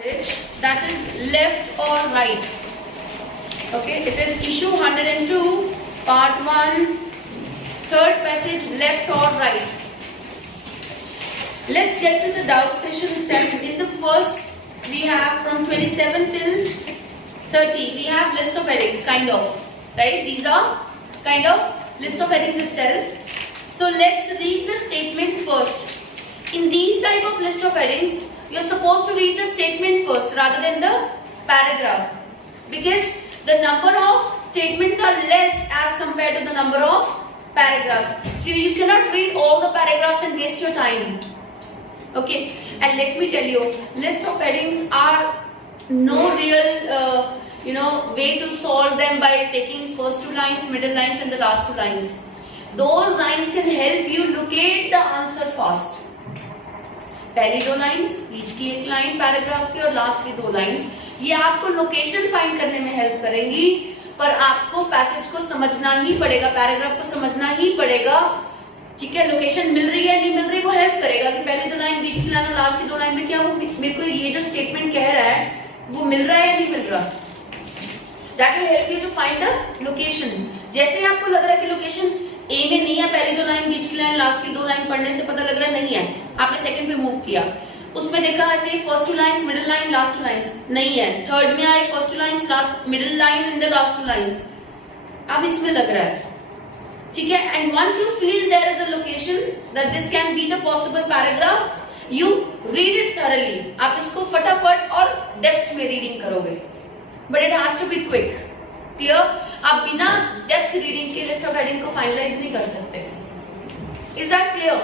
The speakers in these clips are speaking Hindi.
passage, that is left or right. Okay, it is issue 102, part 1, third passage, left or right. Let's get to the doubt session itself. In the first, we have from 27 till 30, we have list of headings, kind of, right? These are kind of list of headings itself. So let's read the statement first. In these type of list of headings, you're supposed to read the statement first rather than the paragraph, because the number of statements are less as compared to the number of paragraphs. So you cannot read all the paragraphs and waste your time. Okay, and let me tell you, list of headings are no real way to solve them by taking first two lines, middle lines and the last two lines. Those lines can help you locate the answer fast. पहली दो लाइंस, बीच की एक लाइन पैराग्राफ की और लास्ट की दो लाइंस, ये आपको लोकेशन फाइंड करने में हेल्प करेंगी, पर आपको पैसेज को समझना ही पड़ेगा, पैराग्राफ को समझना ही पड़ेगा. ठीक है, लोकेशन मिल रही है नहीं मिल रही वो हेल्प करेगा कि पहली दो लाइन, बीच की लाइन और लास्ट की दो लाइन में क्या वो मेरे को ये जो स्टेटमेंट कह रहा है वो मिल रहा है या नहीं मिल रहा. That will help you to find the location. जैसे ही आपको लग रहा है कि लोकेशन ए में नहीं है, पहली दो लाइन, बीच की लाइन, लास्ट की दो लाइन पढ़ने से पता लग रहा है नहीं है, आपने सेकंड पे मूव किया, उसमें देखा ऐसे first two lines, middle line, last two lines नहीं है, थर्ड में आए first two lines, last middle line in the last two lines, अब इसमें लग रहा है. ठीक है, and once you feel there is a location that this can be the possible paragraph, you read it thoroughly. आप इसको फटाफट और डेप्थ में रीडिंग करोगे, but it has to be quick. Clear? आप बिना डेप्थ रीडिंग के लिस्ट ऑफ हेडिंग को फाइनलाइज नहीं कर सकते. Is that clear?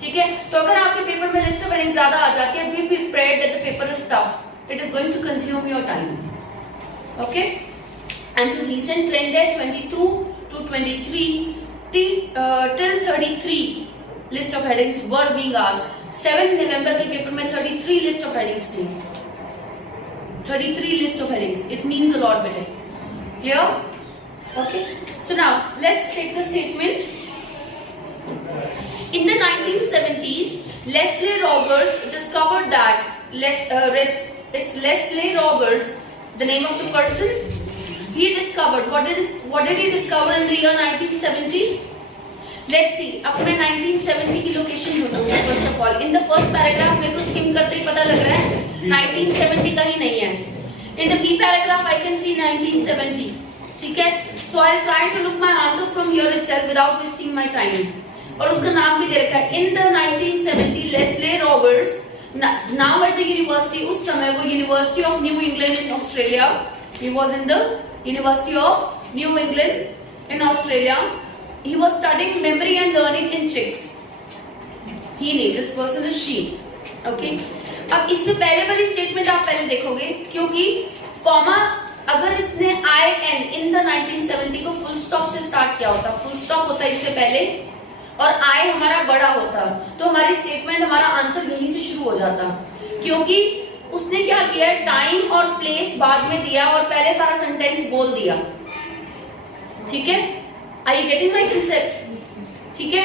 ठीक है, तो अगर आपके पेपर में लिस्ट ऑफ हेडिंग ज्यादा आ जाती है, be prepared that the paper is tough, it is going to consume your time. Okay, and to recent trend है 22 to 23 till 33 list of headings were being asked. 7 November के पेपर में 33 list of headings थी. 33 list of headings. It means a lot, बेटे. Clear? Okay. So now let's take the statement. In the 1970s, Leslie Roberts discovered that it's Leslie Roberts, the name of the person. He discovered what did he discover in the year 1970? Let's see. अब मैं 1970 की location ढूंढूंगी. First of all, in the first paragraph मेरे को स्किम करते ही पता लग रहा है 1970 का ही नहीं है. In the B paragraph I can see 1970. ठीक है, so I'll try to look my answer from here itself without wasting my time. और उसका नाम भी दे रखा है. In the 1970, Leslie Roberts, now at the university, उस समय वो University of New England in Australia. He was in the University of New England in Australia. He was studying memory and learning in chicks. He नहीं, this person is she. Okay. अब इससे पहले वाली स्टेटमेंट आप पहले देखोगे, क्योंकि कॉमा अगर इसने IN in the 1970 को फुल स्टॉप से स्टार्ट किया होता, फुल स्टॉप होता इससे पहले और I हमारा बड़ा होता, तो हमारी स्टेटमेंट, हमारा आंसर यहीं से शुरू हो जाता. क्योंकि उसने क्या किया, टाइम और प्लेस बाद में दिया और पहले सारा सेंटेंस बोल दिया. ठीक है, are you getting my concept? ठीक है,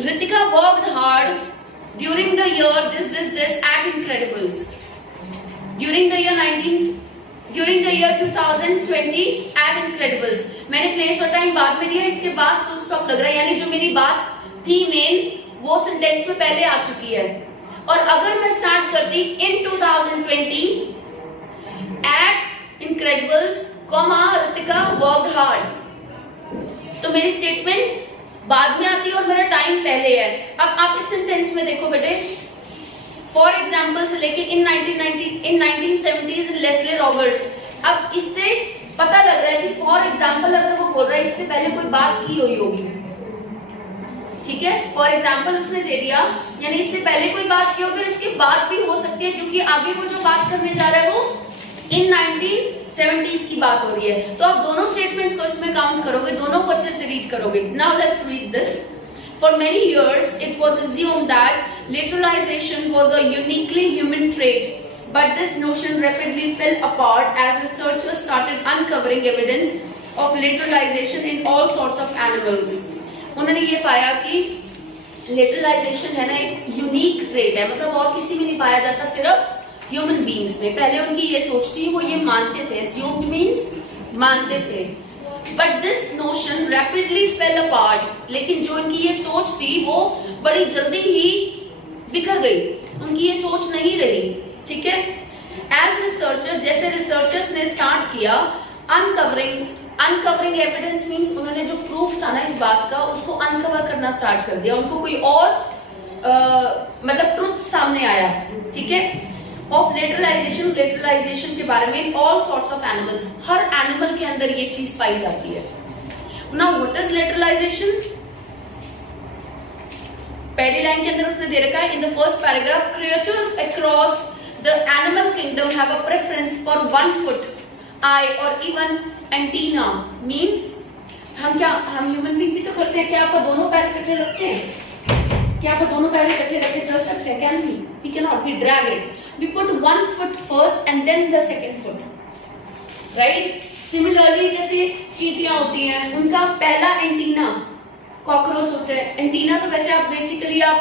Ritika worked hard during the year this at Incredibles. During the year 2020 at Incredibles. मैंने प्लेस और टाइम बाद में दिया, इसके बाद फुल स्टॉप लग रहा है, यानी जो मेरी बात थी मेन वो सेंटेंस में पहले आ चुकी है. और अगर मैं स्टार्ट करती in 2020 at Incredibles, Ritika worked hard, तो मेरी स्टेटमेंट बाद में आती है और मेरा टाइम पहले है. अब आप इस सेंटेंस में देखो बेटे, फॉर एग्जाम्पल से लेके in 1970s लेस्ली रॉबर्ट्स. अब इससे पता लग रहा है कि फॉर एग्जाम्पल अगर वो बोल रहा है इससे पहले कोई बात की हुई होगी. ठीक है, फॉर एग्जाम्पल उसने दे दिया, यानी इससे पहले कोई बात की होगी और इसके बाद भी हो सकती है, क्योंकि आगे वो जो बात करने जा रहा है वो in 1970s की बात हो रही है. तो आप दोनों स्टेटमेंट्स को इसमें काउंट करोगे, दोनों को अच्छे से रीड करोगे. Now let's read this. For many years, it was assumed that literalization was a uniquely human trait, but this notion rapidly fell apart as researchers started uncovering evidence of literalization in all sorts of animals. उन्होंने ये पाया कि लिटरलाइजेशन है ना एक यूनिक ट्रेट है, मतलब और किसी में नहीं पाया जाता, सिर्फ ह्यूमन बींग्स में। पहले उनकी ये सोच थी, वो ये मानते थे, assumed means मानते थे, but this notion rapidly fail apart. लेकिन जो इनकी ये सोच थी वो बड़ी जल्दी ही बिखर गई, उनकी ये सोच नहीं रही, ठीक है। एज रिसर्चर्स, जैसे रिसर्चर्स ने स्टार्ट किया अनकवरिंग एविडेंस मीन्स उन्होंने जो प्रूफ था ना इस बात का उसको अनकवर करना स्टार्ट कर दिया, उनको कोई और मतलब ट्रुथ सामने आया, ठीक है। ऑफ लेटरलाइजेशन के बारे में, ऑल सॉर्ट्स ऑफ एनिमल्स, हर एनिमल के अंदर ये चीज पाई जाती है। Now what is lateralization? पहली लाइन के अंदर उसने दे रखा है, in the first paragraph, creatures across the animal kingdom have a preference for 1 foot, eye or even antenna. Means हम ह्यूमन बीइंग भी तो करते हैं, क्या आप दोनों पैर इकट्ठे रखते हैं? क्या आप दोनों पैर इकट्ठे रख के चल सकते हैं? Can we can not, we drag it, we put 1 foot first and then the second foot, right. Similarly जैसे चींटियां होती हैं, उनका पहला एंटीना, कॉकरोच होते हैं, एंटीना तो वैसे आप बेसिकली आप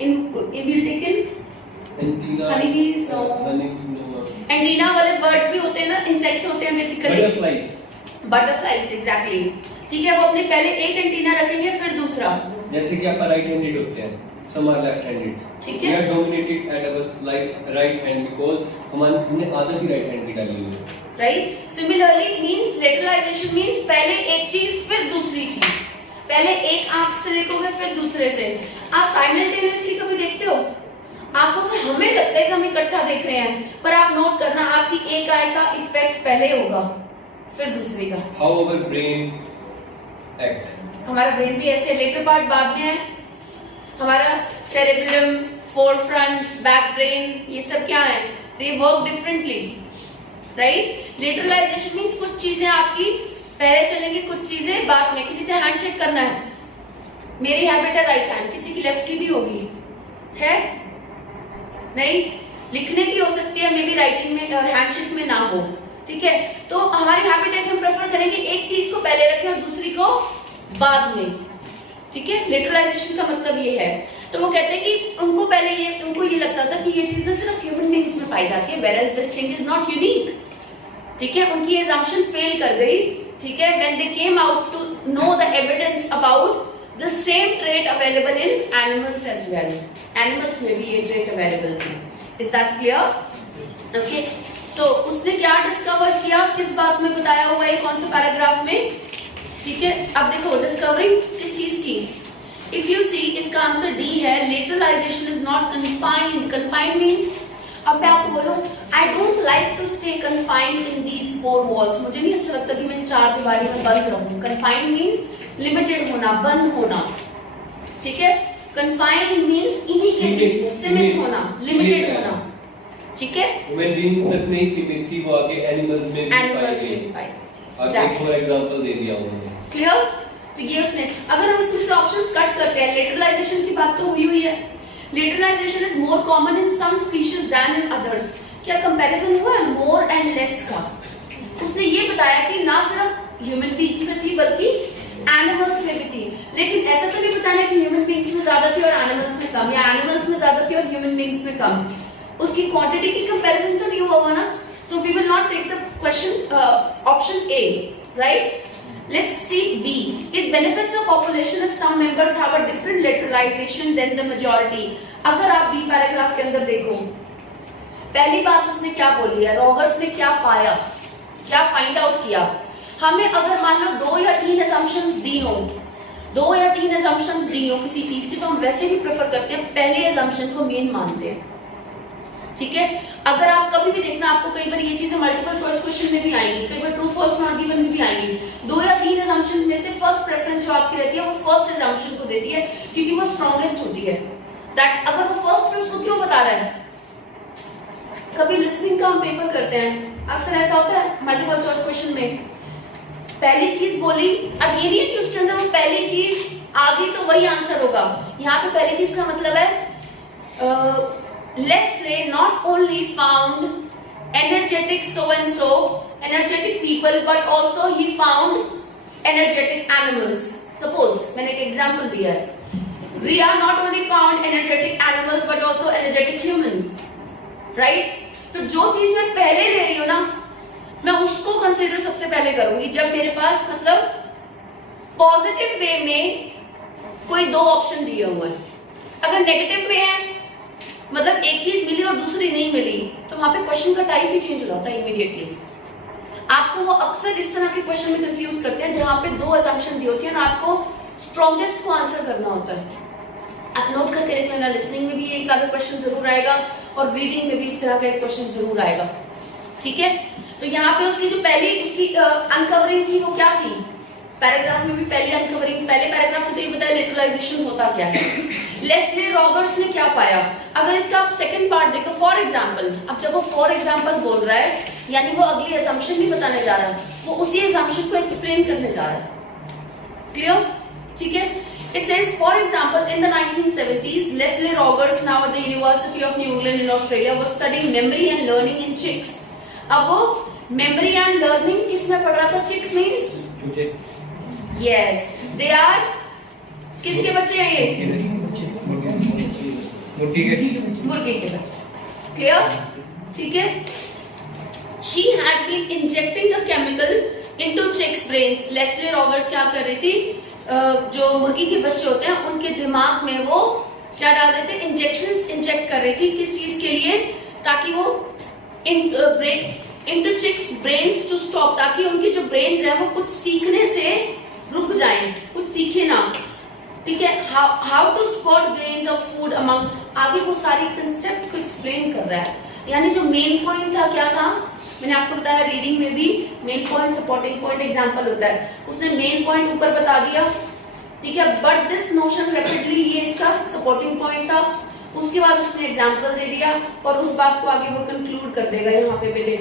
in will take in honeybees, antenna वाले बर्ड्स भी होते हैं ना, इंसेक्ट्स होते हैं बेसिकली, बटरफ्लाइज एग्जैक्टली, ठीक है। वो अपने पहले एक एंटीना रखेंगे फिर दूसरा, जैसे कि आप राइट हैंडेड होते हैं, सम आर लेफ्ट हैंडेड, ठीक वी है। Are dominated at our right hand because हमने आदत ही राइट हैंड की डाली हुई है, right. Similarly means lateralization means पहले एक चीज फिर दूसरी चीज, पहले एक आंख से देखोगे फिर दूसरे से। आप साइमल्टेनियसली कभी देखते हो? आंखों से हमें लगता है कि हम इकट्ठा देख रहे हैं, पर आप नोट करना आपकी एक आई का इफेक्ट पहले होगा फिर दूसरी का। हाउ आवर ब्रेन एक्ट, हमारा ब्रेन भी ऐसे, लेटर पार्ट बाद में है, हमारा सेरेब्रम, फोरफ्रंट, बैक ब्रेन, ये सब क्या है, they work differently, right. Lateralization means कुछ चीजें आपकी पहले चलेंगी, कुछ चीजें बाद में। किसी से हैंडशेक करना है, मेरी हैबिट है राइट हैंड, किसी की लेफ्ट की भी होगी, है नहीं, लिखने की हो सकती है, मे बी राइटिंग में हैंडशेक में ना हो, ठीक है। तो हमारी हैबिट है कि हम प्रेफर करेंगे एक चीज को पहले रखें और दूसरी को बाद में, ठीक है। लिटरलाइजेशन का मतलब ये है। तो वो कहते हैं कि उनको पहले उनको ये लगता था कि ये चीज ना सिर्फ ह्यूमन बीइंग्स में पाई जाती है, whereas this thing is not unique, ठीक है। उनकी assumption फेल कर गई, ठीक है। when they came out to know the evidence about the same trait available in animals as well, animals में भी ये trait available थी। is that clear? okay, so उसने क्या डिस्कवर किया, किस बात में बताया हुआ है, कौन से पैराग्राफ में, ठीक है। अब देखो डिस्कवरिंग किस चीज की, इफ यू सी इसका आंसर डी है, lateralization is not confined. Confined means, अब मैं आपको बोलूं I don't like to stay confined in these 4 walls, मुझे नहीं अच्छा लगता कि मैं 4 दीवारी में बंद रहूं। कन्फाइंड मीन्स लिमिटेड होना, बंद होना, ठीक है। कन्फाइंड मीन्स इन्हीं सीमित होना, लिमिटेड होना, ठीक है। ह्यूमन बीइंग्स तक नहीं सीमित थी, वो आगे एनिमल्स में भी पाई गई। आगे फॉर एग्जांपल दे दिया उन्होंने, क्लियर। तो ये उसने, अगर हम इसमें से ऑप्शंस कट करते हैं, लेटरलाइजेशन की बात तो हुई है, lateralization is more common in some species than in others. क्या कंपैरिजन हुआ है मोर एंड लेस का? उसने ये बताया कि ना सिर्फ ह्यूमन बीइंग्स में थी बल्कि एनिमल्स में भी थी, लेकिन ऐसा तो नहीं बताना कि ह्यूमन बीइंग्स में ज्यादा थी और एनिमल्स में कम, या एनिमल्स में ज्यादा थी और ह्यूमन बीइंग्स में कम। उसकी क्वांटिटी की कंपैरिजन तो नहीं हुआ ना, so we will not take the question option A, right? Let's see B. It benefits the population if some members have a different lateralization than the majority. अगर आप B पैराग्राफ के अंदर देखो, पहली बात उसने क्या बोली है, रॉगर्स ने क्या पाया, क्या फाइंड आउट किया। हमें अगर मान लो 2 या 3 assumptions दी हो, 2 या 3 assumptions दी हो किसी चीज की, तो हम वैसे भी प्रेफर करते हैं पहले assumption को मेन मानते हैं, ठीक है। अगर आप कभी भी देखना, आपको कई बार ये चीजें मल्टीपल चॉइस क्वेश्चन में भी आएंगी, कई बार ट्रू फॉल्स नॉट गिवन में भी आएंगी। 2 या 3 assumption में से फर्स्ट प्रेफरेंस जो आपकी रहती है वो फर्स्ट assumption को देती है, क्योंकि वो स्ट्रॉन्गेस्ट होती है। दैट अगर वो फर्स्ट पे उसको क्यों बता रहा है, कभी लिसनिंग का हम पेपर करते हैं, अक्सर ऐसा होता है मल्टीपल चॉइस क्वेश्चन में, पहली चीज बोली, अब ये नहीं है कि उसके अंदर वो पहली चीज आ गई तो वही आंसर होगा। यहाँ पे पहली चीज का मतलब है let's say not only found energetic so and so energetic people but also he found energetic animals. Suppose मैंने एक एग्जांपल दिया है, Riya not only found energetic animals but also energetic humans. Right? तो जो चीज मैं पहले ले रही हूँ ना, मैं उसको कंसिडर सबसे पहले करूंगी जब मेरे पास मतलब पॉजिटिव वे में कोई दो ऑप्शन दिए हुए हैं। अगर नेगेटिव वे है, मतलब एक चीज मिली और दूसरी नहीं मिली, तो वहां पे क्वेश्चन का टाइप भी चेंज हो जाता है इमीडिएटली। आपको वो अक्सर इस तरह के क्वेश्चन में कंफ्यूज करते हैं जहां पे दो असम्पशन दी होती है और आपको स्ट्रॉन्गेस्ट को आंसर करना होता है। आप नोट करके देख लेना, लिसनिंग में भी एक आधा क्वेश्चन जरूर आएगा और रीडिंग में भी इस तरह का एक क्वेश्चन जरूर आएगा, ठीक है? तो यहाँ पे उसकी जो पहली उसकी अनकवरिंग थी वो क्या थी? पैराग्राफ में भी पहली अनकवरिंग, पहले पैराग्राफ में तो ये बताया लिटरलाइजेशन होता क्या है। लेस्ली रॉबर्ट्स ने क्या पाया? अगर इसका आप सेकंड पार्ट देखो, फॉर एग्जाम्पल, अब जब वो फॉर एग्जाम्पल बोल रहा है यानी वो अगली असम्पशन भी बताने जा रहा है, वो उसी असम्पशन को एक्सप्लेन करने जा रहा है। क्लियर? ठीक है? It says, for example, in the 1970s, Leslie Roberts, now at the University of New England in Australia, was studying memory and learning in chicks. अब वो memory and learning किसमें पढ़ रहा था? Chicks means? Yes, they are किसके बच्चे हैं ये? मुर्गी के बच्चे। Clear? ठीक है? She had been injecting a chemical into chicks' brains. Leslie Roberts क्या कर रही थी? जो मुर्गी के बच्चे होते हैं उनके दिमाग में वो क्या डाल रहे थे? इंजेक्शंस इंजेक्ट कर रही थी। किस चीज के लिए? ताकि वो into chicks brains to stop, ताकि उनकी जो ब्रेन्स है वो कुछ सीखने से रुक जाएं, कुछ सीखे ना, ठीक है? How to spot grains of food among, आगे वो सारी कंसेप्ट को एक्सप्लेन कर रहा है। यानी जो मेन पॉइंट था क्या था? मैंने आपको बताया रीडिंग में भी main point, supporting point, example होता है। उसने मेन पॉइंट ऊपर बता दिया, ठीक है, बट दिस नोशन रैपिडली, ये इसका सपोर्टिंग पॉइंट था। उसके बाद उसने एग्जांपल दे दिया और उस बात को आगे वो कंक्लूड कर देगा यहाँ पे बेटे।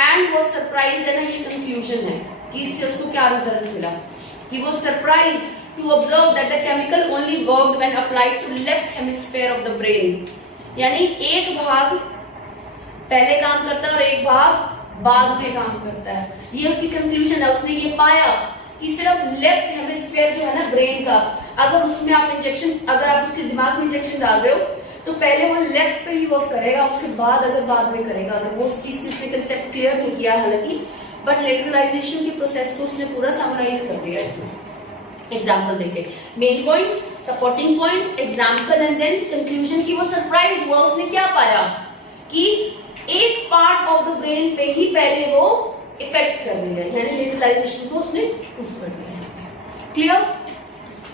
एंड वाज सरप्राइज्ड, है ना, ये कंक्लूजन है कि इससे उसको क्या रिजल्ट मिला। He was surprised to observe that the chemical only worked when applied to left hemisphere of the brain. यानी एक भाग पहले काम करता है और एक भाग बाद में काम करता है, ये उसकी कंक्लूजन है। उसने ये पाया कि सिर्फ लेफ्ट हेमिस्फीयर जो है ना ब्रेन का, अगर उसमें आप इंजेक्शन, अगर आप उसके दिमाग में इंजेक्शन डाल रहे हो तो पहले वो लेफ्ट पे ही वर्क करेगा, उसके बाद अगर बाद में करेगा। अगर वो उस चीज की उसने कंसेप्ट क्लियर नहीं किया हालांकि, बट लेटरलाइजेशन के प्रोसेस को उसने पूरा समराइज कर दिया इसमें एग्जाम्पल देके। Main point, supporting point, example and then conclusion. की वो सरप्राइज हुआ, उसने क्या पाया कि एक पार्ट ऑफ द ब्रेन पे ही पहले वो इफेक्ट कर रही है, यानी लिटरलाइजेशन को उसने प्रूव कर दिया है। क्लियर?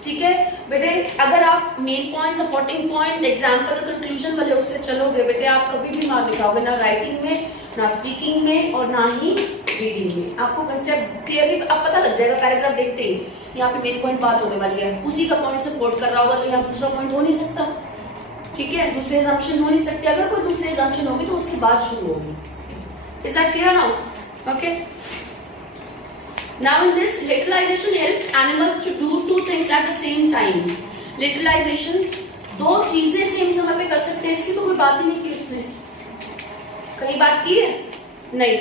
ठीक है बेटे, अगर आप main point, supporting point, example और कंक्लूजन वाले उससे चलोगे बेटे, आप कभी भी मार नहीं पाओगे, ना राइटिंग में, ना स्पीकिंग में और ना ही रीडिंग में। आपको कंसेप्ट क्लियरली अब पता लग जाएगा पैराग्राफ देखते ही, यहाँ पे मेन पॉइंट बात होने वाली है, उसी का पॉइंट सपोर्ट कर रहा होगा, तो यहाँ दूसरा पॉइंट हो नहीं सकता, ठीक है? दूसरे assumption हो नहीं सकते। अगर कोई दूसरी assumption होगी तो उसके बाद शुरू होगी। Is that clear now? Okay. Now in this, literalization helps animals to do two things at the same time. Literalization दो चीजें सेम समय पे कर सकते हैं, इसकी तो कोई बात ही नहीं की उसने, कहीं बात की है? नहीं।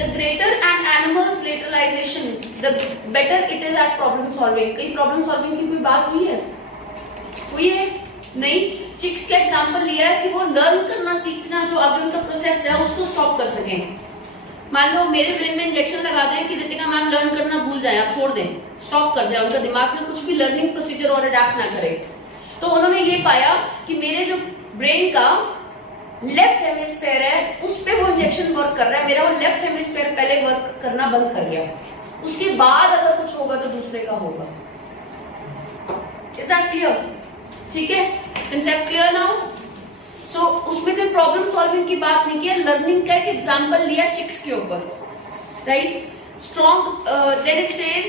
The greater an animal's literalization, the better it is at problem solving. कहीं problem solving की कोई बात हुई है? हुई है? नहीं। चिक्स का एग्जांपल लिया है कि वो लर्न करना, सीखना, जो आगे उनका प्रोसेस है उसको स्टॉप कर सकें। मान लो मेरे ब्रेन में इंजेक्शन लगा दें कि रितिका मैम लर्न करना भूल जाए, आप छोड़ दें, स्टॉप कर जाए, उनका दिमाग में कुछ भी लर्निंग प्रोसीजर और अडैप्ट ना करे। तो उन्होंने ये पाया कि मेरे जो ब्रेन का लेफ्ट हेमिस्फीयर है उस पे वो इंजेक्शन वर्क कर रहा है, मेरा वो लेफ्ट हेमिस्फीयर पहले वर्क करना बंद कर गया, उसके बाद अगर कुछ होगा तो दूसरे का होगा। Is that clear? ठीक है, कंसेप्ट क्लियर नाउ? सो उसमें कोई प्रॉब्लम सॉल्विंग की बात नहीं किया, लर्निंग का एक एग्जांपल लिया चिक्स के ऊपर, right? Strong, then it says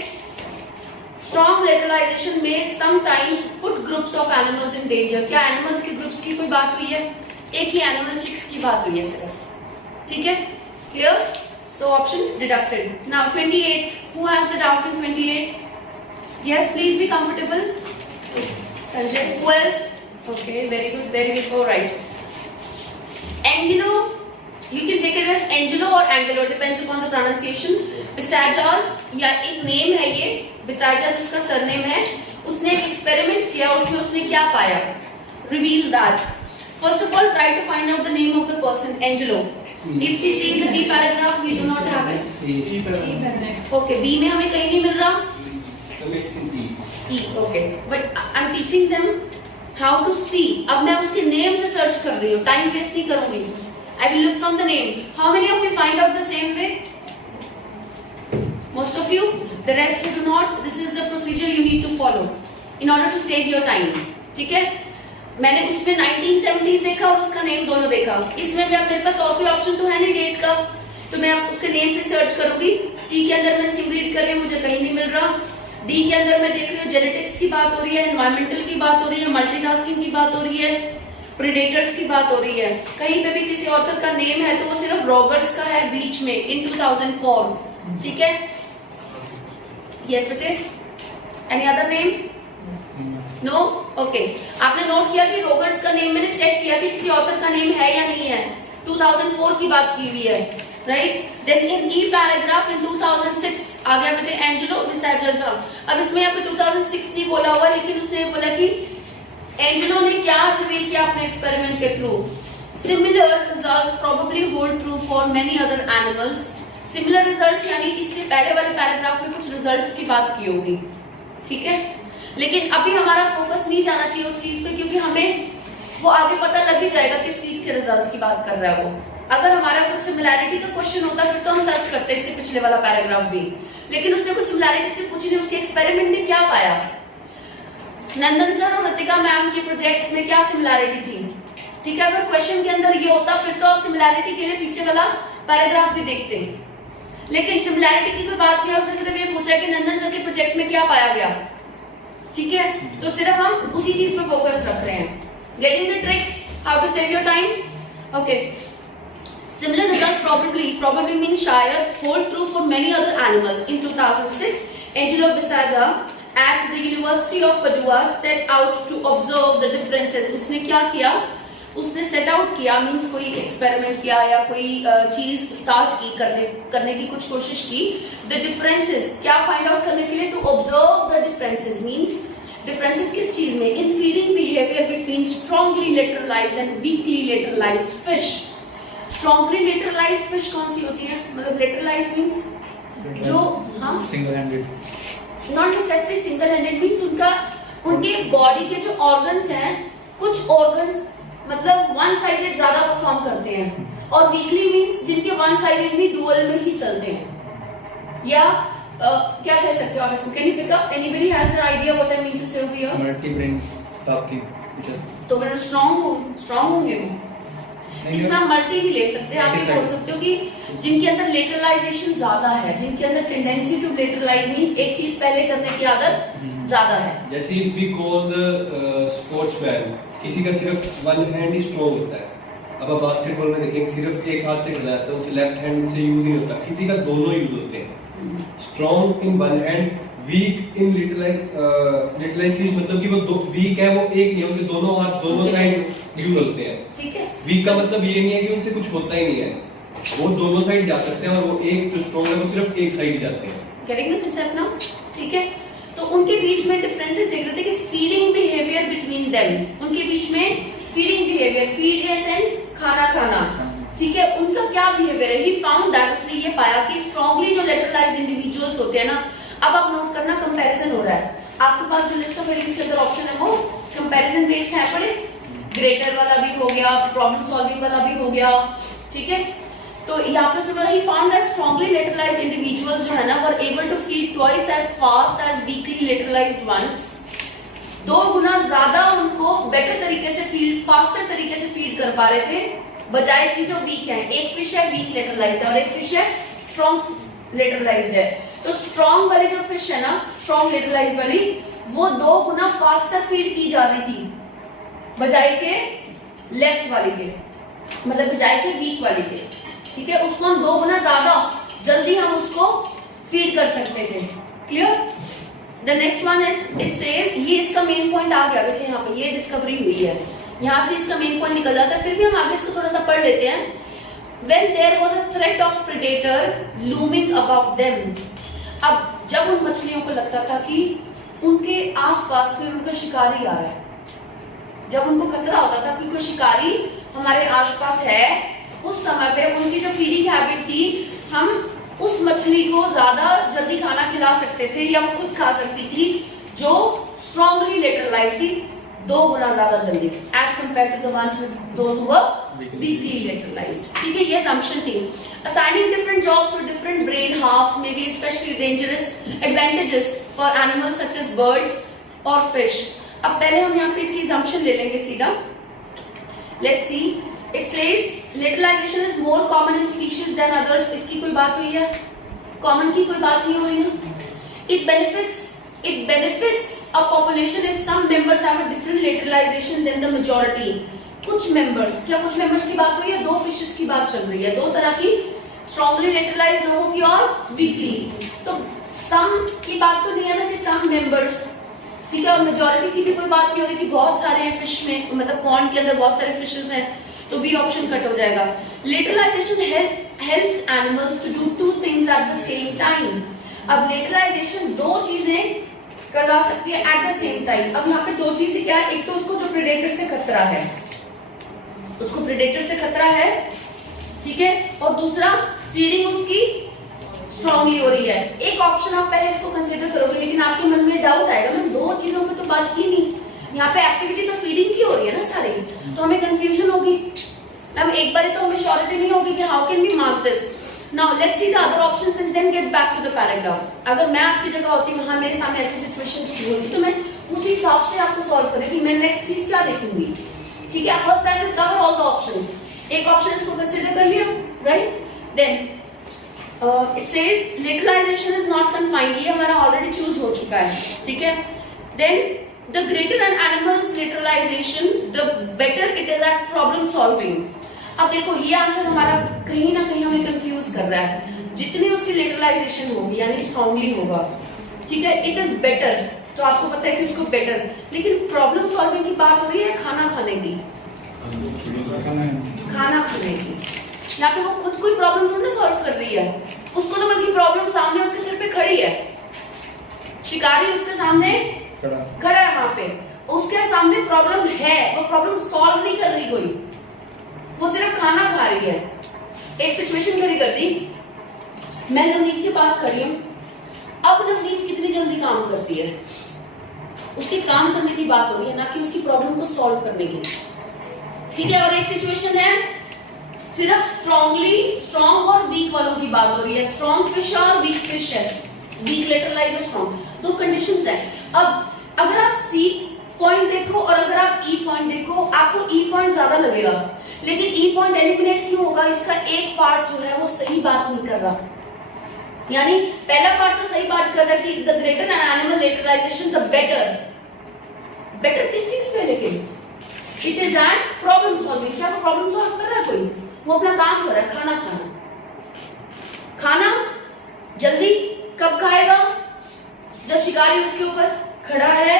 strong lateralization में sometimes put groups of animals in danger. क्या एनिमल्स के ग्रुप्स की कोई बात हुई है? एक ही एनिमल चिक्स की बात हुई है सिर्फ, ठीक है? Clear? So option deducted. Now 28, who has the doubt in 28? Yes, please be comfortable. Sanjay, who else? Okay, very good, very good. All right. Angelo, you can take it as Angelo or Angelo, depends upon the pronunciation. Bisajas, या एक नेम है ये, Bisajas उसका सरनेम है। उसने एक एक्सपेरिमेंट किया, उसमें उसने क्या पाया? Reveal that First of all, try to find out the name of the person, Angelo. If we see in the B paragraph, we do not have it. Okay, B में हमें कहीं नहीं मिल रहा. It's in E. E, okay. But I'm teaching them how to see. अब मैं उसके name से search कर रही हूँ. Time waste नहीं करूँगी. I will look from the name. How many of you find out the same way? Most of you. The rest you do not. This is the procedure you need to follow in order to save your time. ठीक है? मैंने उसमें 1970s देखा और उसका नेम दोनों देखा. इसमें भी अब मेरे पास और कोई ऑप्शन तो है नहीं डेट का, तो मैं अब उसके नेम से सर्च करूंगी. सी के अंदर मैं स्किम रीड कर रही हूँ, मुझे कहीं नहीं मिल रहा. डी के अंदर मैं देख रही हूँ जेनेटिक्स की बात हो रही है, एनवायरमेंटल की बात हो रही है, मल्टीटास्किंग की बात हो रही है, प्रेडेटर्स की बात हो रही है. कहीं पे भी किसी ऑथर का नेम है तो वो सिर्फ रॉबर्ट्स का है बीच में इन 2004. ठीक है? यस बेटे. Any other name? No. Okay. आपने नोट किया कि रॉबर्ट्स का नेम मैंने चेक किया कि किसी ऑथर का नेम है या नहीं है. 2004 की बात की हुई है, right? Then in E paragraph in 2006 आ गया बेटे एंजेलो विसाजसा. अब इसमें यहाँ पे 2006 नहीं बोला हुआ, लेकिन उसने बोला कि एंजेलो ने क्या रिवील किया अपने एक्सपेरिमेंट के through. Similar results probably hold true for many other animals. Similar results यानी इससे पहले वाले पैराग्राफ में कुछ रिजल्ट्स की बात की होगी. ठीक है? लेकिन अभी हमारा फोकस नहीं जाना चाहिए उस चीज पे, क्योंकि हमें वो आगे पता लग ही जाएगा किस चीज के रिजल्ट्स की बात कर रहा है वो. अगर हमारा कुछ सिमिलैरिटी का क्वेश्चन होता फिर तो हम सर्च करते इससे पिछले वाला पैराग्राफ भी, लेकिन उसने कुछ सिमिलैरिटी पूछी नहीं. उसके एक्सपेरिमेंट ने क्या पाया? नंदन सर और ऋतिका मैम के प्रोजेक्ट्स में क्या सिमिलैरिटी थी? ठीक है, अगर क्वेश्चन के अंदर ये होता फिर तो आप सिमिलैरिटी के लिए पीछे वाला पैराग्राफ भी देखते. लेकिन सिमिलैरिटी की कोई बात नहीं, उसने सिर्फ ये पूछा कि नंदन सर के प्रोजेक्ट में क्या पाया गया. ठीक है, तो सिर्फ हम उसी चीज पे फोकस रख रहे हैं. Getting the tricks how to save your time. Okay. Similar results probably means शायद hold true for many other animals. In 2006, Angelo Bisaggia at the University of Padua set out to observe the differences. उसने क्या किया? उसने set out किया means कोई experiment किया या कोई चीज start की करने की कुछ कोशिश की. The differences क्या find out करने के लिए? To observe the differences means differences किस चीज में? In feeding behavior between strongly lateralized and weakly lateralized fish. Strongly lateralized fish कौन सी होती है? मतलब लेटरलाइज्ड मींस जो single handed, not necessary single handed means उनके बॉडी के जो ऑर्गन्स हैं, कुछ ऑर्गन्स मतलब वन साइडेड ज्यादा परफॉर्म करते हैं, और वीकली मींस जिनके वन साइडेड भी डुअल में ही चलते हैं. या क्या कह सकते हो आप इसको? Can you pick up? Anybody has an idea what I mean to say here? Multi brain tasking. तो मेरे स्ट्रांग होंगे वो. इसमें आप मल्टी भी ले सकते हैं. आप ये बोल सकते हो कि जिनके अंदर लेटरलाइजेशन ज्यादा है, जिनके अंदर टेंडेंसी टू लेटरलाइज मींस एक चीज पहले करने की आदत ज्यादा है. जैसे if we call the sportsman, किसी का सिर्फ वन हैंड ही स्ट्रांग होता है. अब आप बास्केटबॉल में देखेंगे सिर्फ एक हाथ से खेला जाता है, उनसे लेफ्ट हैंड से यूज नहीं होता. किसी का दोनों यूज होते हैं. Strong in one hand, weak in lateralized fish, मतलब कि वो वीक है, वो एक नहीं, उनके दोनों हाथ दोनों साइड यूज होते हैं. ठीक है. वीक का मतलब ये नहीं है कि उनसे कुछ होता ही नहीं है, वो दोनों साइड जा सकते हैं, और वो एक जो स्ट्रांग है वो सिर्फ एक साइड जाते हैं. Getting the concept now? ठीक है. तो उनके बीच में डिफरेंसेस देख रहे थे कि फीडिंग बिहेवियर बिटवीन देम, उनके बीच में feeding behaviour, feed in sense खाना. ठीक है, उनका क्या बिहेवियर है? ही फाउंड दैट, उसने ये पाया कि स्ट्रांगली जो लेटरलाइज्ड इंडिविजुअल्स होते हैं ना, अब आप नोट करना कंपैरिजन हो रहा है. आपके पास जो लिस्ट ऑफ हेडिंग्स के अंदर ऑप्शन है वो कंपैरिजन बेस्ड है. पढ़े, ग्रेटर वाला भी हो गया, प्रॉब्लम सॉल्विंग वाला भी हो गया. ठीक है, तो यहाँ पे उसने बोला he found that strongly lateralized individuals जो है ना were able to feed twice as fast as weakly lateralized ones. 2 गुना ज्यादा उनको बेटर तरीके से फीड, फास्टर तरीके से फीड कर पा रहे थे, बजाय कि जो वीक है. एक फिश है वीक लेटरलाइज्ड और एक फिश है स्ट्रॉन्ग लेटरलाइज्ड है. तो स्ट्रॉन्ग वाली जो फिश है ना, स्ट्रॉन्ग लेटरलाइज्ड वाली, वो 2 गुना फास्टर फीड की जा रही थी बजाय के लेफ्ट वाली के, मतलब बजाय के वीक वाली के. ठीक है, उसको हम 2 गुना ज्यादा जल्दी हम उसको फीड कर सकते थे. Clear? The next one it says, ये इसका मेन पॉइंट आ गया बेटे. यहाँ पे ये डिस्कवरी हुई है, यहाँ से इसका मेन पॉइंट निकल जाता है. फिर भी हम आगे इसको थोड़ा सा पढ़ लेते हैं. When there was a threat of predator looming above them. अब जब उन मछलियों को लगता था कि उनके आसपास कोई उनका शिकारी आ रहा है, जब उनको खतरा होता था कि कोई शिकारी हमारे आसपास है, उस समय पे उनकी जो फीडिंग हैबिट थी, हम उस मछली को ज्यादा जल्दी खाना खिला सकते थे या वो खुद खा सकती थी जो स्ट्रॉन्गली लेटरलाइज थी, 2 गुना ज्यादा जल्दी as compare to the ones with those who were weakly lateralized. ठीक है, ये असम्पशन थी। Assigning different jobs to different brain halves may be especially dangerous advantages for animals such as birds or fish. अब पहले हम यहाँ पे इसकी assumption ले लेंगे सीधा। Let's see. It says literalization is more common in species than others. इसकी कोई बात हुई है? Common की कोई बात नहीं हुई ना? It benefits a population if some members have a different lateralization than the majority. कुछ members, क्या कुछ members की बात हुई है? 2 fishes की बात चल रही है, 2 तरह की स्ट्रॉन्गली लेटरलाइज लोगों की और वीकली। तो सम की बात तो नहीं है ना कि सम मेंबर्स, ठीक है, और मेजॉरिटी की भी कोई बात नहीं हो रही कि बहुत सारे फिश में, मतलब पॉन्ड के अंदर बहुत सारे फिशेस हैं, तो बी ऑप्शन कट हो जाएगा। Lateralization helps animals to do 2 things at the same time. अब लेटरलाइजेशन 2 चीजें करवा सकती है एट द सेम टाइम। अब यहाँ पे 2 चीजें क्या है? एक तो उसको जो प्रेडेटर से खतरा है, उसको प्रेडेटर से खतरा है, ठीक है, और दूसरा फीडिंग उसकी स्ट्रांगली हो रही है। एक ऑप्शन आप पहले इसको कंसीडर करोगे, लेकिन आपके मन में डाउट आएगा, मैंने 2 चीजों पे तो बात की नहीं, यहाँ पे एक्टिविटी तो फीडिंग की हो रही है ना सारी, तो हमें कंफ्यूजन होगी मैम। एक बार तो हमें श्योरिटी नहीं होगी कि how can we mark this. Now let's see the other options and then get back to the paragraph. अगर मैं आपकी जगह होती, वहां मेरे सामने ऐसी सिचुएशन होती, तो मैं उसी हिसाब से आपको सॉल्व करेगी, मैं नेक्स्ट चीज क्या देखूंगी। ठीक है, first time will cover all the options. एक ऑप्शन इसको कंसीडर कर लिया, right. Then it says lateralization is not confined, ये हमारा ऑलरेडी चूज हो चुका है, ठीक है। Then the greater an animal's lateralization the better it is at problem solving. अब देखो ये आंसर हमारा कहीं ना कहीं हमें कंफ्यूज कर रहा है। जितनी उसकी लिटरलाइजेशन होगी यानी स्ट्रांगली होगा, ठीक है, इट इज बेटर, तो आपको पता है कि उसको बेटर, लेकिन प्रॉब्लम सॉल्विंग की बात हो रही है खाना खाने की, खाना खाने की। यहाँ पे वो खुद कोई प्रॉब्लम थोड़ी ना सॉल्व कर रही है, उसको तो बल्कि प्रॉब्लम सामने उसके सिर पे खड़ी है, शिकारी उसके सामने खड़ा है, वहां पे उसके सामने प्रॉब्लम है, वो प्रॉब्लम सॉल्व नहीं कर रही कोई, वो सिर्फ खाना खा रही है। एक सिचुएशन खड़ी कर दी, मैं नवनीत के पास खड़ी हूं, अब नवनीत कितनी जल्दी काम करती है, उसकी काम करने की बात हो रही है, ना कि उसकी प्रॉब्लम को सॉल्व करने की, ठीक है। और एक सिचुएशन है सिर्फ स्ट्रॉन्ग और वीक वालों की बात हो रही है, स्ट्रॉन्ग फिश और वीक फिश है, वीक लेटरलाइज और स्ट्रॉन्ग, 2 कंडीशंस है। अब अगर आप सी पॉइंट देखो और अगर आप ई पॉइंट देखो, आपको ई पॉइंट ज्यादा लगेगा, लेकिन ई पॉइंट एलिमिनेट क्यों होगा? इसका एक पार्ट जो है वो सही बात नहीं कर रहा, यानी पहला पार्ट तो सही बात कर रहा है कि the greater an animal lateralization the better, better किस चीज पे, लेकिन it is at problem solving. क्या वो प्रॉब्लम सॉल्व कर रहा है कोई? वो अपना काम कर रहा है, खाना खाना। खाना जल्दी कब खाएगा? जब शिकारी उसके ऊपर खड़ा है,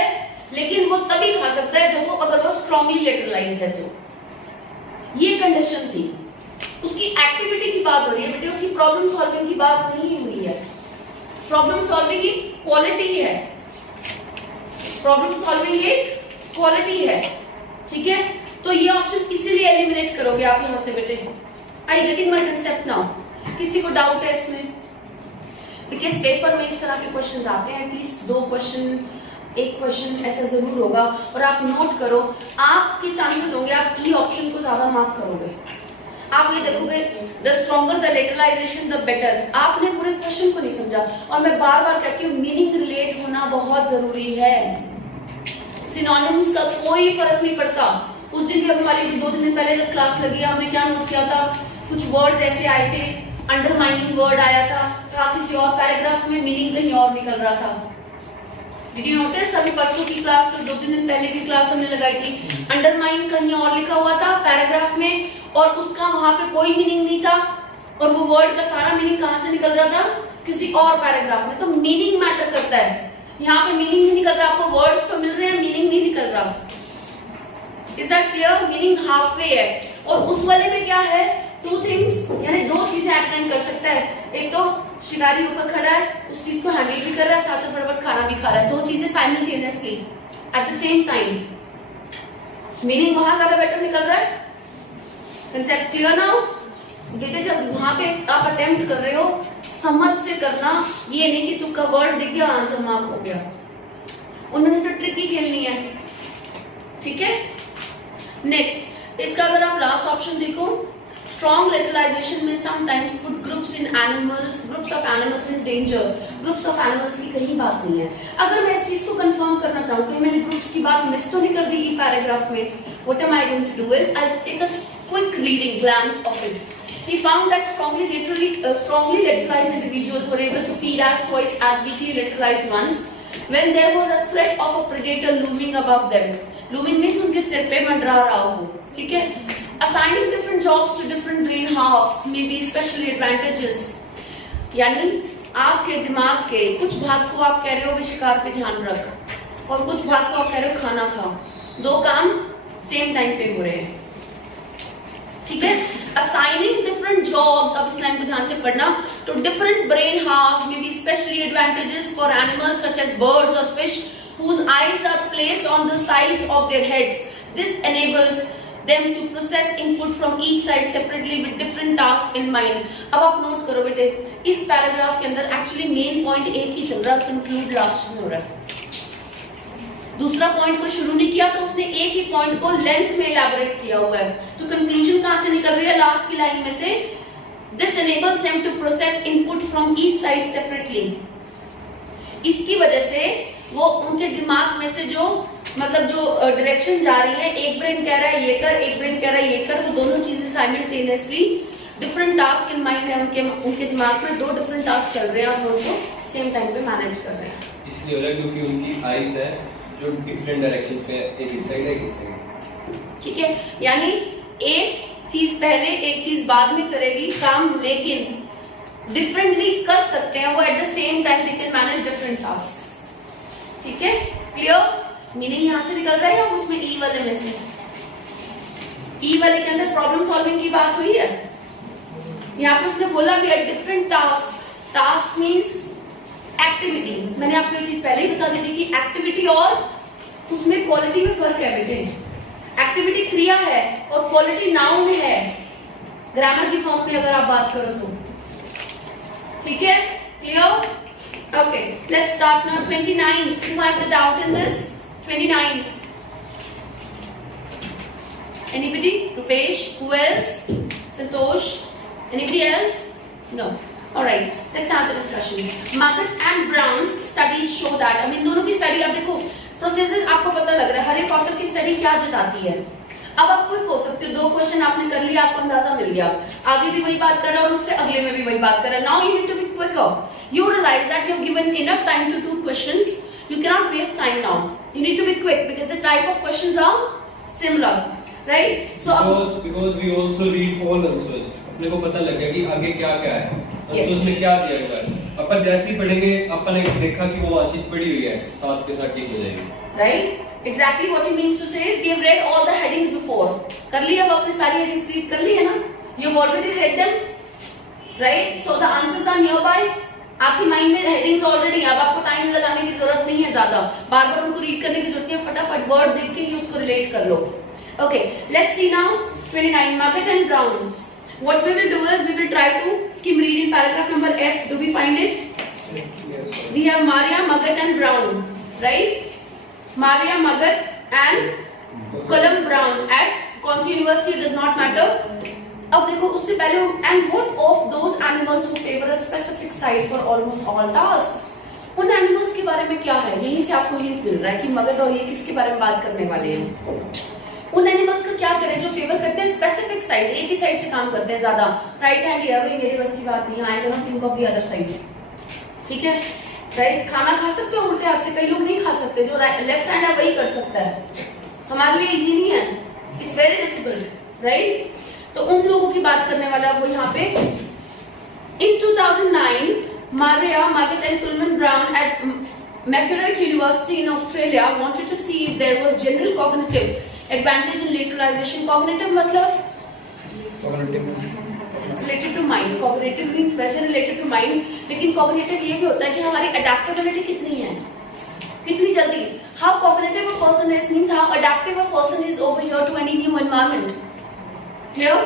लेकिन वो तभी खा सकता है जब वो, अगर वो स्ट्रांगली लेटरलाइज है तो। ये कंडीशन थी, उसकी एक्टिविटी की बात हो रही है बेटे, उसकी प्रॉब्लम सॉल्विंग की बात नहीं हुई है। प्रॉब्लम सॉल्विंग की क्वालिटी है, प्रॉब्लम सॉल्विंग एक क्वालिटी है, ठीक है। तो ये ऑप्शन इसीलिए एलिमिनेट करोगे आप यहां से बेटे। I getting my concept now? किसी को डाउट है इसमें? बिकॉज पेपर में इस तरह के क्वेश्चन आते हैं, एटलीस्ट 2 क्वेश्चन, एक क्वेश्चन ऐसा जरूर होगा, और आप नोट करो, आपके चांसेस होंगे आप ई ऑप्शन को ज्यादा मार्क करोगे। आप ये देखोगे the stronger the lateralization the better, आपने पूरे क्वेश्चन को नहीं समझा। और मैं बार बार कहती हूँ मीनिंग रिलेट होना बहुत जरूरी है, सिनोनिम्स का कोई फर्क नहीं पड़ता। उस दिन भी हमारी 2-3 दिन पहले जब क्लास लगी, हमने क्या नोट किया था, कुछ वर्ड्स ऐसे आए थे, अंडरमाइनिंग वर्ड आया था किसी और पैराग्राफ में, मीनिंग कहीं और निकल रहा था। Did you notice? अभी परसों की क्लास, तो 2-3 दिन पहले की क्लास हमने लगाई थी, अंडरमाइन कहीं और लिखा हुआ था पैराग्राफ में, और उसका वहां पे कोई मीनिंग नहीं था, और वो वर्ड का सारा मीनिंग कहां से निकल रहा था? किसी और पैराग्राफ में। तो मीनिंग मैटर करता है, यहाँ पे मीनिंग नहीं निकल रहा, आपको वर्ड्स तो मिल रहे हैं, मीनिंग नहीं निकल रहा। Is that clear? Meaning half way है, और उस वाले में क्या है, 2 थिंग्स, यानी 2 चीजें एट टाइम कर सकता है। एक तो शिकारी ऊपर खड़ा है, उस चीज को हैंडल भी कर रहा है, साथ साथ फटाफट खाना भी खा रहा है, 2 चीजें simultaneously eight the same time. Meaning वहां ज्यादा बेटर निकल रहा है। कंसेप्ट क्लियर नाउ बेटे? जब वहां पे आप अटेम्प्ट कर रहे हो समझ से करना, ये नहीं कि तुक्का वर्ड दिख गया आंसर मार्क हो गया। उन्होंने तो ट्रिक ही खेलनी है, ठीक है। नेक्स्ट, इसका अगर आप लास्ट ऑप्शन देखो, strong lateralization में sometimes put groups of animals in danger। groups of animals की कहीं बात नहीं है। अगर मैं इस चीज को कंफर्म करना चाहूँ कि मैंने ग्रुप्स की बात मिस तो नहीं कर दी पैराग्राफ में, what am I going to do is I'll take a quick reading glance of it। He found that strongly lateralized individuals were able to feed as twice as weakly lateralized ones when there was a threat of a predator looming above them। looming means उनके सिर पे मंडरा रहा हो, ठीक है। Assigning different jobs to different brain halves may be specially advantages। यानी आपके दिमाग के कुछ भाग को आप कह रहे हो भी शिकार पे ध्यान रख, और कुछ भाग को आप कह रहे हो खाना खा, दो काम सेम टाइम पे हो रहे हैं, ठीक है। Assigning different jobs, अब इस लाइन को ध्यान से पढ़ना, to different brain halves may be specially advantages for animals such as birds or fish whose eyes are placed on the sides of their heads। This enables them to process input from each side separately with different tasks in mind। अब आप नोट करो बेटे, इस पैराग्राफ के अंदर एक्चुअली मेन पॉइंट एक ही चल रहा है, कंक्लूड लास्ट में हो रहा है। दूसरा पॉइंट को शुरू नहीं किया तो उसने एक ही पॉइंट को लेंथ में इलैबोरेट किया हुआ है। तो कंक्लूजन कहां से निकल रही है? लास्ट की लाइन में से, this enables them to process input from each side separately। इसकी वजह से वो उनके दिमाग में से जो डायरेक्शन जा रही है, एक ब्रेन कह रहा है ये कर, एक ब्रेन कह रहा है ये कर, वो दोनों चीजें simultaneously different task in mind है, उनके दिमाग में दो डिफरेंट टास्क चल रहे हैं और उनको सेम टाइम पे मैनेज कर रहे हैं। इसलिए हो रहा है क्योंकि उनकी आईज है जो डिफरेंट डायरेक्शंस पे, एक इस साइड है एक इस साइड, ठीक है। यानी एक चीज पहले एक चीज बाद में करेगी काम, लेकिन डिफरेंटली कर सकते हैं वो, eight the same time they can manage different task, ठीक है। क्लियर? मीनिंग यहां से निकल रहा है या उसमें ई वाले में से? ई वाले के अंदर प्रॉब्लम सॉल्विंग की बात हुई है। यहाँ पे उसने बोला भी different task, task means activity. मैंने आपको ये चीज पहले ही बता दी थी कि एक्टिविटी और उसमें क्वालिटी में फर्क है बेटे। एक्टिविटी क्रिया है और क्वालिटी नाउन है, ग्रामर की फॉर्म में अगर आप बात करो तो, ठीक है। Clear? Okay, let's start now. 29, who has the doubt in this? 29. Anybody? Rupesh? Who else? Santosh? Anybody else? No. Alright, let's have the discussion. Margaret and Brown's studies show that, इन दोनों की स्टडी, अब देखो प्रोसेसेस आपको पता लग रहा है हर एक ऑथर की स्टडी क्या जताती है। अब आप क्विक हो सकते हो, दो क्वेश्चन आपने कर लिया, आपको अंदाजा मिल गया, आगे भी वही बात कर रहा है और उससे अगले में भी वही बात कर रहा है। Now you need to be quicker. You realize that you have given enough time to do questions. You cannot waste time now. You need to be quick because the type of questions are similar, right? So because we also read all answers, अपने को पता लग गया कि आगे क्या क्या है, answers में क्या दिया हुआ है। अपन जैसे ही पढ़ेंगे, अपन ने देखा कि वो चीज पढ़ी हुई है, साथ के साथ ठीक हो जाएगी। Right? Exactly what he means to say is we have read all the headings before. कर ली, अब आपने सारी headings read कर ली है ना? You have already read them, right? So the answers are nearby. आपकी माइंड में हेडिंग्स ऑलरेडी, अब आपको टाइम लगाने की जरूरत नहीं है ज्यादा, बार बार उनको रीड करने की जरूरत नहीं है, फटाफट वर्ड देख के ही उसको रिलेट कर लो। Okay, let's see now 29, Margaret and Brown's। What we will do is we will try to skim read in paragraph number F. Do we find it? Yes. We have Maria, Margaret and Brown, right? Maria, Margaret and Colum Brown at कौन सी यूनिवर्सिटी, does not matter। अब देखो उससे पहले, and what of those animals who favor a specific side for almost all tasks। उन एनिमल्स के बारे में क्या है, यहीं से आपको हिंट मिल रहा है कि मगध और ये किसके बारे में बात करने वाले हैं। उन एनिमल्स का क्या करें जो फेवर करते हैं स्पेसिफिक साइड, एक ही साइड से काम करते हैं ज्यादा। राइट हैंड है भाई, मेरी बस की बात नहीं, I can think of the other side, ठीक है। राइट, खाना खा सकते हो उल्टे हाथ से, कई लोग नहीं खा सकते, जो लेफ्ट हैंड है वही कर सकता है। हमारे लिए इजी नहीं है, इट्स वेरी डिफिकल्ट, राइट। तो उन लोगों की बात करने वाला वो यहाँ पे। In 2009, Maria, Margaret and Coleman Brown at Macquarie University in Australia wanted to see if there was general cognitive advantage in lateralization। Cognitive मतलब related to mind, cognitive means वैसे related to mind, लेकिन cognitive ये भी होता है कि हमारी adaptability कितनी है, कितनी जल्दी how cognitive a person is means how adaptive a person is over here to any new environment. Clear?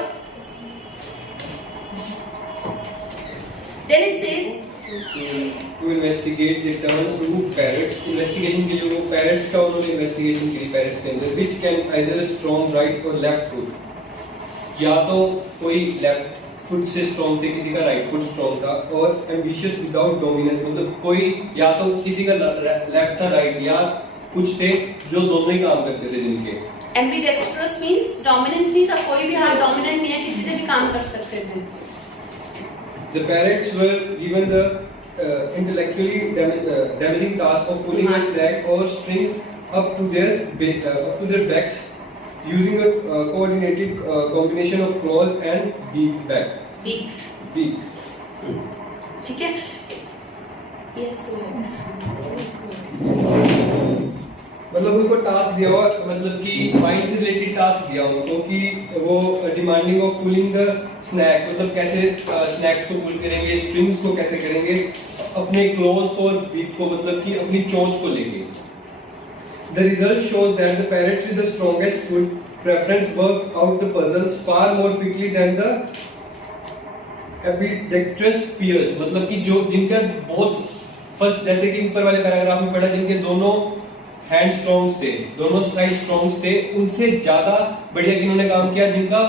Then it says to investigate the turn to parrots. Investigation के लिए वो parrots का उन्होंने investigation की parrots के अंदर which can either a strong right or left foot. या तो कोई left foot से strong थे, किसी का right foot strong था, और ambitious without dominance मतलब कोई या तो किसी का left था right या कुछ थे जो दोनों ही काम करते थे जिनके. ambidextrous means dominance नहीं था, कोई भी हाथ dominant नहीं है, किसी से भी काम कर सकते थे. The parrots were given the intellectually damaging task of pulling a snack or string up to their backs using a coordinated combination of claws and beaks. ठीक है? Yes, go ahead. मतलब उनको टास्क दिया हुआ मतलब कि माइंड से रिलेटेड टास्क दिया उनको कि वो demanding of pulling the snake मतलब कैसे स्नैक्स को पुल करेंगे, स्ट्रिंग्स को कैसे करेंगे, अपने क्लोज को और बीक को मतलब कि अपनी चोंच को लेके. The result shows that the parrots with the strongest foot preference work out the puzzles far more quickly than the ambidextrous peers मतलब कि जो जिनका बहुत फर्स्ट जैसे कि ऊपर वाले पैराग्राफ में पढ़ा जिनके दोनों हैंड स्ट्रॉन्ग्स थे, दोनों साइड स्ट्रॉन्ग्स थे, उनसे ज्यादा बढ़िया किन्होंने काम किया जिनका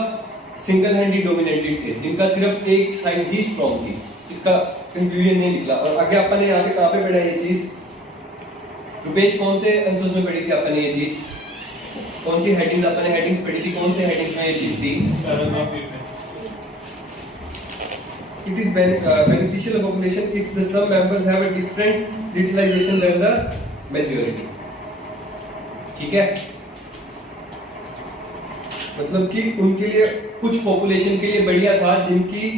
सिंगल हैंड ही डोमिनेटेड थे, जिनका सिर्फ एक साइड ही स्ट्रॉन्ग थी. इसका कंक्लूजन नहीं निकला. और आगे अपन ने यहाँ पे कहाँ पे पढ़ा ये चीज? रुपेश कौन से आंसर्स में पढ़ी थी अपन ने ये चीज? कौन सी हेडिंग्स अपन ने हेडिंग्स पढ़ी थी? कौन से हेडिंग्स में ये चीज थी? It is beneficial of population if the some members have a different utilization than the majority. ठीक है, मतलब कि उनके लिए कुछ पॉपुलेशन के लिए बढ़िया था जिनकी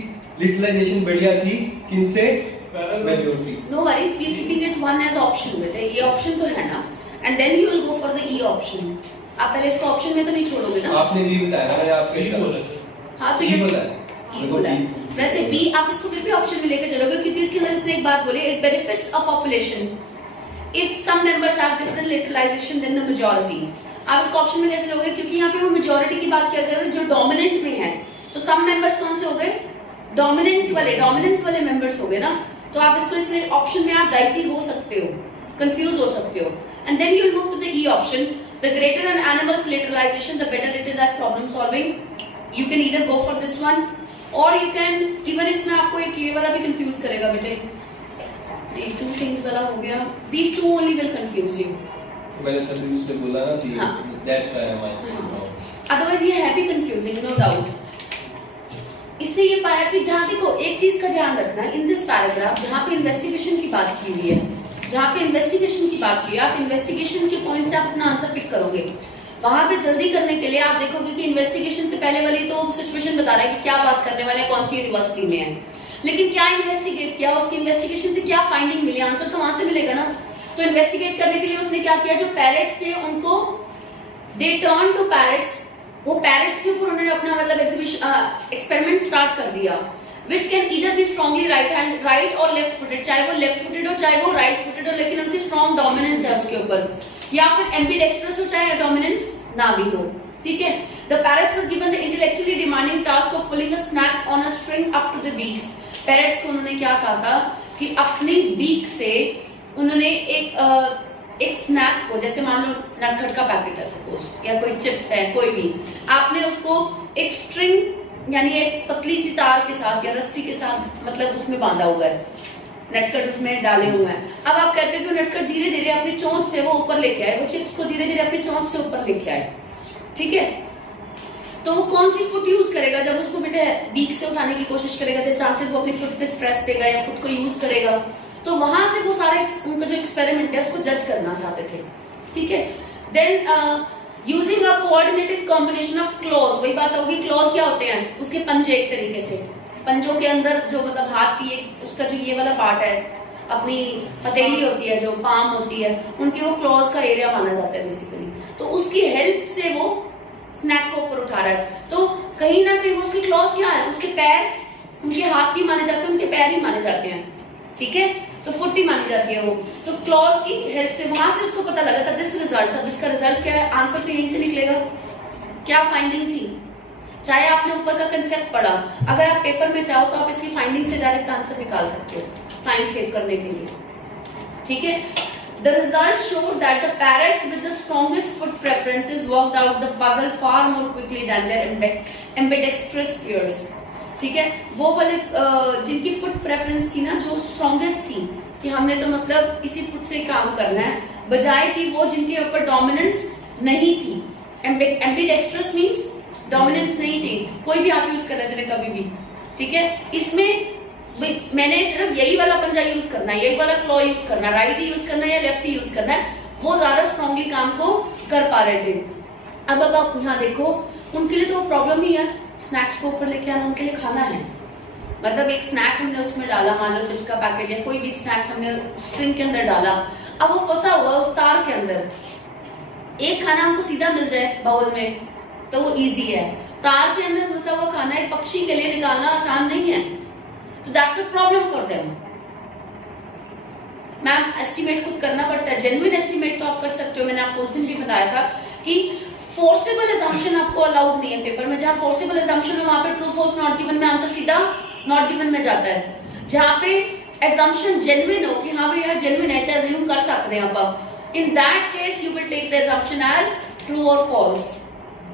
लिटलाइजेशन बढ़िया थी किनसे? Majority. No worries, we are keeping it one as option बेटे, ये ऑप्शन तो है ना, and then you will go for the E option. आप पहले इसको ऑप्शन में तो नहीं छोड़ोगे ना? आपने भी बताया ना, मैंने आपको इसका बोला. हाँ तो ये बोला E बोला है. वैसे B आप इसको फिर भी ऑप्शन में लेकर चलोगे क्योंकि इसके अंदर इसने एक बात बोली, it benefits a population if some members have different localization than the majority. आप इसको ऑप्शन में कैसे लोगे? क्योंकि यहाँ पे वो मेजॉरिटी की बात किया गया है जो डोमिनेंट में है, तो सम मेंबर्स कौन से हो गए? डोमिनेंट वाले, डोमिनेंस वाले मेंबर्स हो गए ना. तो आप इसको इसलिए ऑप्शन में आप डाइसी हो सकते हो, कंफ्यूज हो सकते हो. And then you will move to the E option. The greater an animal's lateralization the better it is at problem solving. You can either go for this one or you can even इसमें आपको एक ये वाला भी कंफ्यूज करेगा बेटे. ये टू थिंग्स वाला हो गया. These two only will confuse you. मैंने सभी उसने बोला ना कि that's why I am asking. Otherwise ये है भी कंफ्यूजिंग, नो डाउट. इसने ये पाया कि जहाँ देखो एक चीज का ध्यान रखना, इन दिस पैराग्राफ जहाँ पे इन्वेस्टिगेशन की बात की हुई है, जहाँ पे इन्वेस्टिगेशन की बात की है, आप इन्वेस्टिगेशन के पॉइंट से आप अपना आंसर पिक करोगे. वहां पे जल्दी करने के लिए आप देखोगे कि इन्वेस्टिगेशन से पहले वाली तो सिचुएशन बता रहा है कि क्या बात करने वाले कौन सी यूनिवर्सिटी में है, लेकिन क्या इन्वेस्टिगेट किया, उसकी इन्वेस्टिगेशन से क्या फाइंडिंग मिली, आंसर तो वहां से मिलेगा ना. तो इन्वेस्टिगेट करने के लिए उसने क्या किया, जो पैरेट्स थे उनको दे टर्न टू पैरेट्स, वो पैरेट्स के ऊपर उन्होंने अपना मतलब एक्सपेरिमेंट स्टार्ट कर दिया. Which can either be strongly right और लेफ्ट फुटेड, चाहे वो लेफ्ट फुटेड हो चाहे वो राइट फुटेड हो, लेकिन उनकी स्ट्रॉन्ग डोमिनेंस है उसके ऊपर, या फिर एम्बिडेक्स्ट्रस हो चाहे डोमिनेंस ना भी हो. ठीक है. The parrots were given the intellectually demanding task of pulling a snack on a string up to the beaks. Parrots को उन्होंने क्या कहा था कि अपनी बीक से उन्होंने एक स्नैक को, जैसे मान लो नटखट का पैकेट है सपोज, या कोई चिप्स है कोई भी, आपने उसको एक स्ट्रिंग यानी एक पतली सी तार के साथ या रस्सी के साथ मतलब उसमें बांधा हुआ है, नटखट उसमें डाले हुए हैं. अब आप कहते हो कि नटखट धीरे धीरे अपनी चोंच से वो ऊपर लेके आए, वो चिप्स को धीरे धीरे अपनी चोंच से ऊपर लेके आए. ठीक है. तो वो कौन सी फुट यूज करेगा? जब उसको बेटे बीक से उठाने की कोशिश करेगा तो चांसेस वो अपनी फुट पे स्ट्रेस देगा या फुट को यूज करेगा. तो वहां से वो सारे उनका जो एक्सपेरिमेंट है उसको जज करना चाहते थे. ठीक है. Then using a coordinated combination of clause, वही बात होगी. क्लॉज क्या होते हैं? उसके पंजे, एक तरीके से पंजों के अंदर जो मतलब हाथ की उसका जो ये वाला पार्ट है, अपनी हथेली होती है, जो पाम होती है, उनके वो क्लॉज का एरिया माना जाता है बेसिकली. तो उसकी हेल्प से वो स्नैक को ऊपर उठा रहा है. तो कहीं ना कहीं वो उसके क्लॉज क्या है, उसके पैर, उनके हाथ भी माने जाते हैं, उनके पैर ही माने जाते हैं. ठीक है. तो फुट ही मानी जाती है वो। तो क्लॉज की हेल्प से वहां से उसको पता लगा था दिस रिजल्ट। अब इसका रिजल्ट क्या है, आंसर तो यहीं से निकलेगा। क्या फाइंडिंग थी, चाहे आपने ऊपर का कंसेप्ट पढ़ा, अगर आप पेपर में चाहो तो आप इसकी फाइंडिंग से डायरेक्ट आंसर निकाल सकते हो टाइम सेव करने के लिए, ठीक है। The results showed that the parrots with the strongest foot preferences worked out the puzzle far more quickly than their ambidextrous peers. ठीक है, वो वाले जिनकी फुट प्रेफरेंस थी ना, जो स्ट्रॉन्गेस्ट थी कि हमने तो मतलब इसी फुट से काम करना है, बजाय कि वो जिनके ऊपर डोमिनेंस नहीं थी। एम्बिडेक्स्ट्रस मींस डोमिनेंस नहीं थी। कोई भी आप यूज कर रहे थे कभी भी, ठीक है। इसमें मैंने सिर्फ यही वाला पंजा यूज करना है, यही वाला क्लॉ यूज करना है, राइट ही यूज करना है या लेफ्ट ही यूज करना है, वो ज्यादा स्ट्रांगली काम को कर पा रहे थे। अब आप यहाँ देखो, उनके लिए तो प्रॉब्लम ही है, स्नैक्स को ऊपर लेके आना, उनके लिए खाना है। मतलब एक स्नैक हमने उसमें डाला, मान लो चिप्स का पैकेट या कोई भी स्नैक्स हमने स्ट्रिंग के अंदर डाला, अब वो फंसा हुआ उस तार के अंदर। एक खाना हमको सीधा मिल जाए बाउल में तो वो इजी है, तार के अंदर घुसा हुआ खाना एक पक्षी के लिए निकालना आसान नहीं है। तो that's a problem for them. Ma'am estimate खुद करना पड़ता है, जेन्युइन एस्टिमेट तो आप कर सकते हो। मैंने आपको उस दिन भी बताया था कि फोर्सेबल अजम्पशन आपको अलाउड नहीं है पेपर में। जहां फोर्सेबल अजम्पशन है वहां पे ट्रू फॉल्स नॉट गिवन में आंसर सीधा नॉट गिवन में जाता है। जहां पे अजम्पशन जेन्युइन हो कि हाँ भाई यार जेन्युइन है, तो अज्यूम कर सकते हैं आप, in that case you will take the assumption as true और फॉल्स,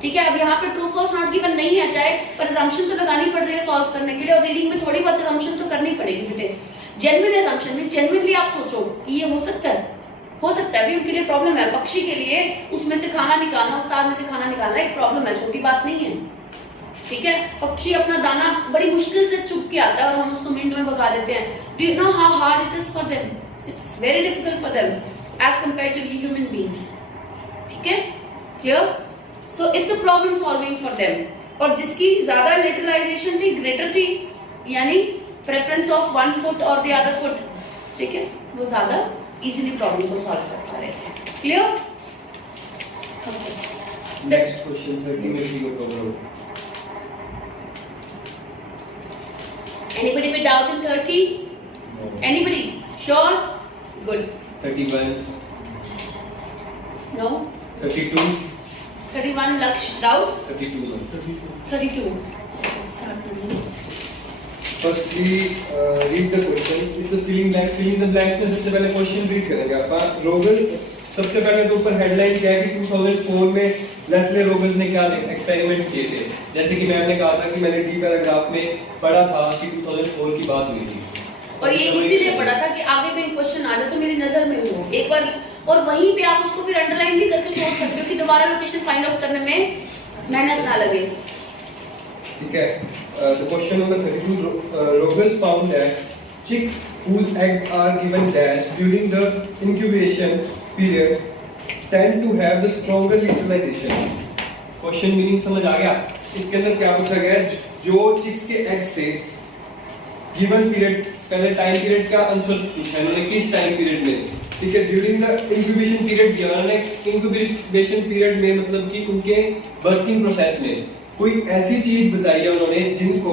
ठीक है। अब यहाँ पे ट्रू फॉल्स नॉट गिवन नहीं है चाहे, पर अजम्पशन तो लगानी पड़ रही है सॉल्व करने के लिए, और रीडिंग में थोड़ी बहुत अजम्पशन तो करनी पड़ेगी बेटे। जेन्युइन अजम्पशन में जेन्युइनली आप सोचो कि ये हो सकता है, हो सकता है। अभी उनके लिए प्रॉब्लम है, पक्षी के लिए उसमें से खाना निकालना, उस तार में से खाना निकालना एक प्रॉब्लम है, छोटी बात नहीं है, ठीक है। पक्षी अपना दाना बड़ी मुश्किल से चुग के आता है और हम उसको मिनट में भगा देते हैं। Do you know how hard it is for them? It's very difficult for them as compare to human beings, ठीक है, clear. So it's a problem solving for them. और जिसकी ज्यादा लिटरलाइजेशन थी, ग्रेटर थी, यानी प्रेफरेंस ऑफ वन फुट और द अदर फुट, ठीक है, वो ज्यादा इजीली प्रॉब्लम को सॉल्व कर पा रहे थे, क्लियर। नेक्स्ट क्वेश्चन 30 में भी problem. Anybody with doubt in 30? No. Anybody? Sure? Good. 31, No? 32, 31 Laksh, doubt? 32. 32. Start reading. Firstly, read the question. It's a filling blank. Filling the blanks में सबसे पहले क्वेश्चन रीड करेंगे आप। रोगल सबसे पहले तो ऊपर हेडलाइन क्या है कि 2004 में लेस्ले रोगल्स ने क्या एक्सपेरिमेंट्स किए थे। जैसे कि मैम ने कहा था कि मैंने डी पैराग्राफ में पढ़ा था कि 2004 की बात हुई थी, और ये इसीलिए पढ़ा था कि आगे कहीं क्वेश्चन आ जाए तो मेरी नजर में हो एक बार, और वहीं पे आप उसको फिर अंडरलाइन भी करके छोड़ सकते हो कि दोबारा लोकेशन फाइंड आउट करने में मेहनत ना लगे, ठीक है। The question number 32, Rogers found that chicks whose eggs are given dash during the incubation period tend to have the stronger literalization. Question meaning समझ आ गया? इसके अंदर क्या पूछा गया है, जो चिक्स के एग्स थे गिवन पीरियड, पहले टाइम पीरियड का आंसर पूछा है इन्होंने, किस टाइम पीरियड में, ठीक है। ड्यूरिंग द इंक्यूबेशन पीरियड दिया उन्होंने, इंक्यूबेशन पीरियड में मतलब कि उनके बर्थिंग प्रोसेस में कोई ऐसी चीज बताई है उन्होंने जिनको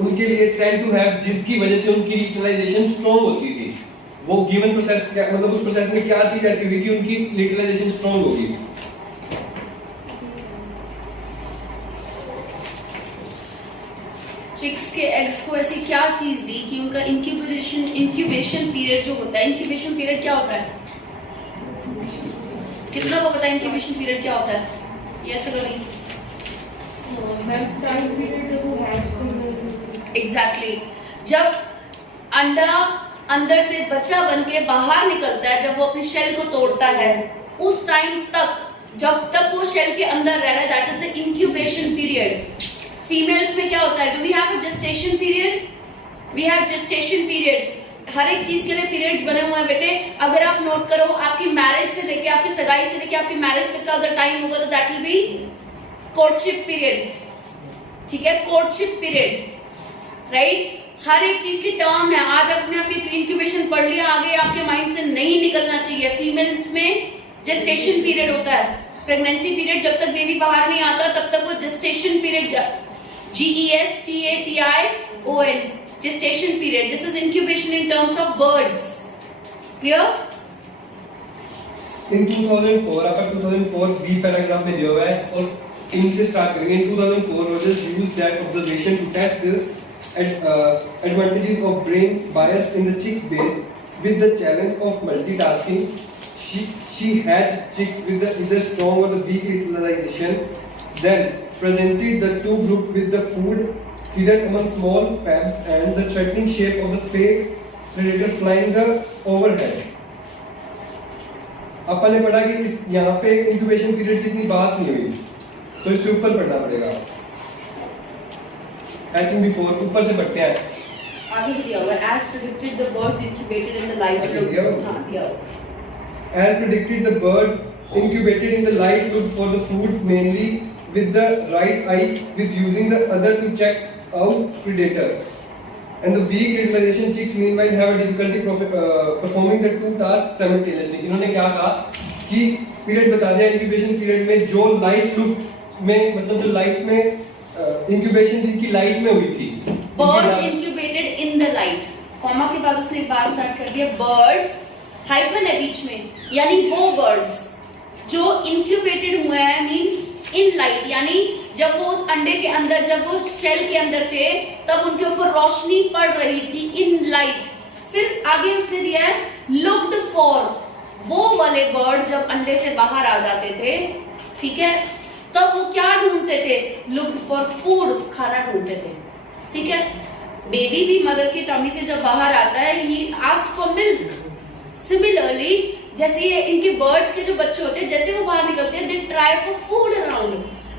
उनके लिए टेंड टू हैव, जिसकी वजह से उनकी लिटरलाइजेशन स्ट्रांग होती थी। वो गिवन प्रोसेस क्या मतलब, उस प्रोसेस में क्या चीज ऐसी हुई कि उनकी लिटरलाइजेशन स्ट्रांग होगी। चिक्स के एग्स को ऐसी क्या चीज दी कि उनका इंक्यूबेशन पीरियड जो होता है, इंक्यूबेशन पीरियड क्या होता है, कितना को पता है इंक्यूबेशन पीरियड क्या होता है? यस अगर नहीं, एग्जैक्टली जब अंडा अंदर से बच्चा बन के बाहर निकलता है, जब वो अपनी शेल को तोड़ता है, उस टाइम तक जब तक वो शेल के अंदर रह रहा है, that is the incubation period. Females में क्या होता है, do we have a gestation period? We have gestation period. हर एक चीज के लिए पीरियड्स बने हुए हैं बेटे। अगर आप नोट करो, आपकी मैरिज से लेके, आपकी सगाई से लेके आपकी मैरिज तक का अगर टाइम होगा तो that will be courtship period, ठीक है, कोर्टशिप पीरियड, राइट। हर एक चीज की टर्म है। आज आपने अपनी इंक्यूबेशन पढ़ लिया, आगे आपके माइंड से नहीं निकलना चाहिए। फीमेल्स में जेस्टेशन पीरियड होता है, प्रेगनेंसी पीरियड, जब तक बेबी बाहर नहीं आता तब तक वो gestation period, GESTATION, gestation period. This is incubation in terms of birds. Clear? In 2004 आपका 2004 बी पैराग्राफ में दिया हुआ है और इनसे स्टार्ट करेंगे. इन 2004 Rogers used that observation to test the advantages of brain bias in the chicks base with the challenge of multitasking. She hatched chicks with the either strong or the weak utilization, then presented the two groups with the food hidden among small fabs and the threatening shape of the fake predator flying the overhead. अपन ने पढ़ा कि इस यहाँ पे इंक्यूबेशन पीरियड की इतनी बात नहीं हुई, तो इससे ऊपर पढ़ना पड़ेगा. हैचिंग बिफोर ऊपर से पढ़ते हैं. आगे भी दिया हुआ है as predicted the birds incubated in the light आगे दिया हुआ? हाँ दिया हुआ. As predicted, the birds incubated in the light looked for the food mainly with the right eye, with using the other to check out predator. And the weak utilization chicks meanwhile have a difficulty performing the two tasks simultaneously. इन्होंने क्या कहा कि पीरियड बता दिया इंक्यूबेशन पीरियड में जो लाइट लुक में मतलब जो लाइट में इंक्यूबेशन जिनकी लाइट में हुई थी. Birds incubated in the light. Comma के बाद उसने एक बात स्टार्ट कर दिया birds हाइफन है बीच में, यानी वो बर्ड्स जो इंक्यूबेटेड हुए हैं मींस इन लाइट, यानी जब वो उस अंडे के अंदर जब वो शेल के अंदर थे तब उनके ऊपर रोशनी पड़ रही थी इन लाइट. फिर आगे उसने दिया है लुक्ड फॉर, वो वाले बर्ड जब अंडे से बाहर आ जाते थे, ठीक है, तब वो क्या ढूंढते थे? लुक्ड फॉर फूड, खाना ढूंढते थे. ठीक है, बेबी भी मदर की टमी से जब बाहर आता है he ask for milk. Similarly जैसे ये इनके बर्ड्स के जो बच्चे होते हैं जैसे वो बाहर निकलते हैं they try for food around.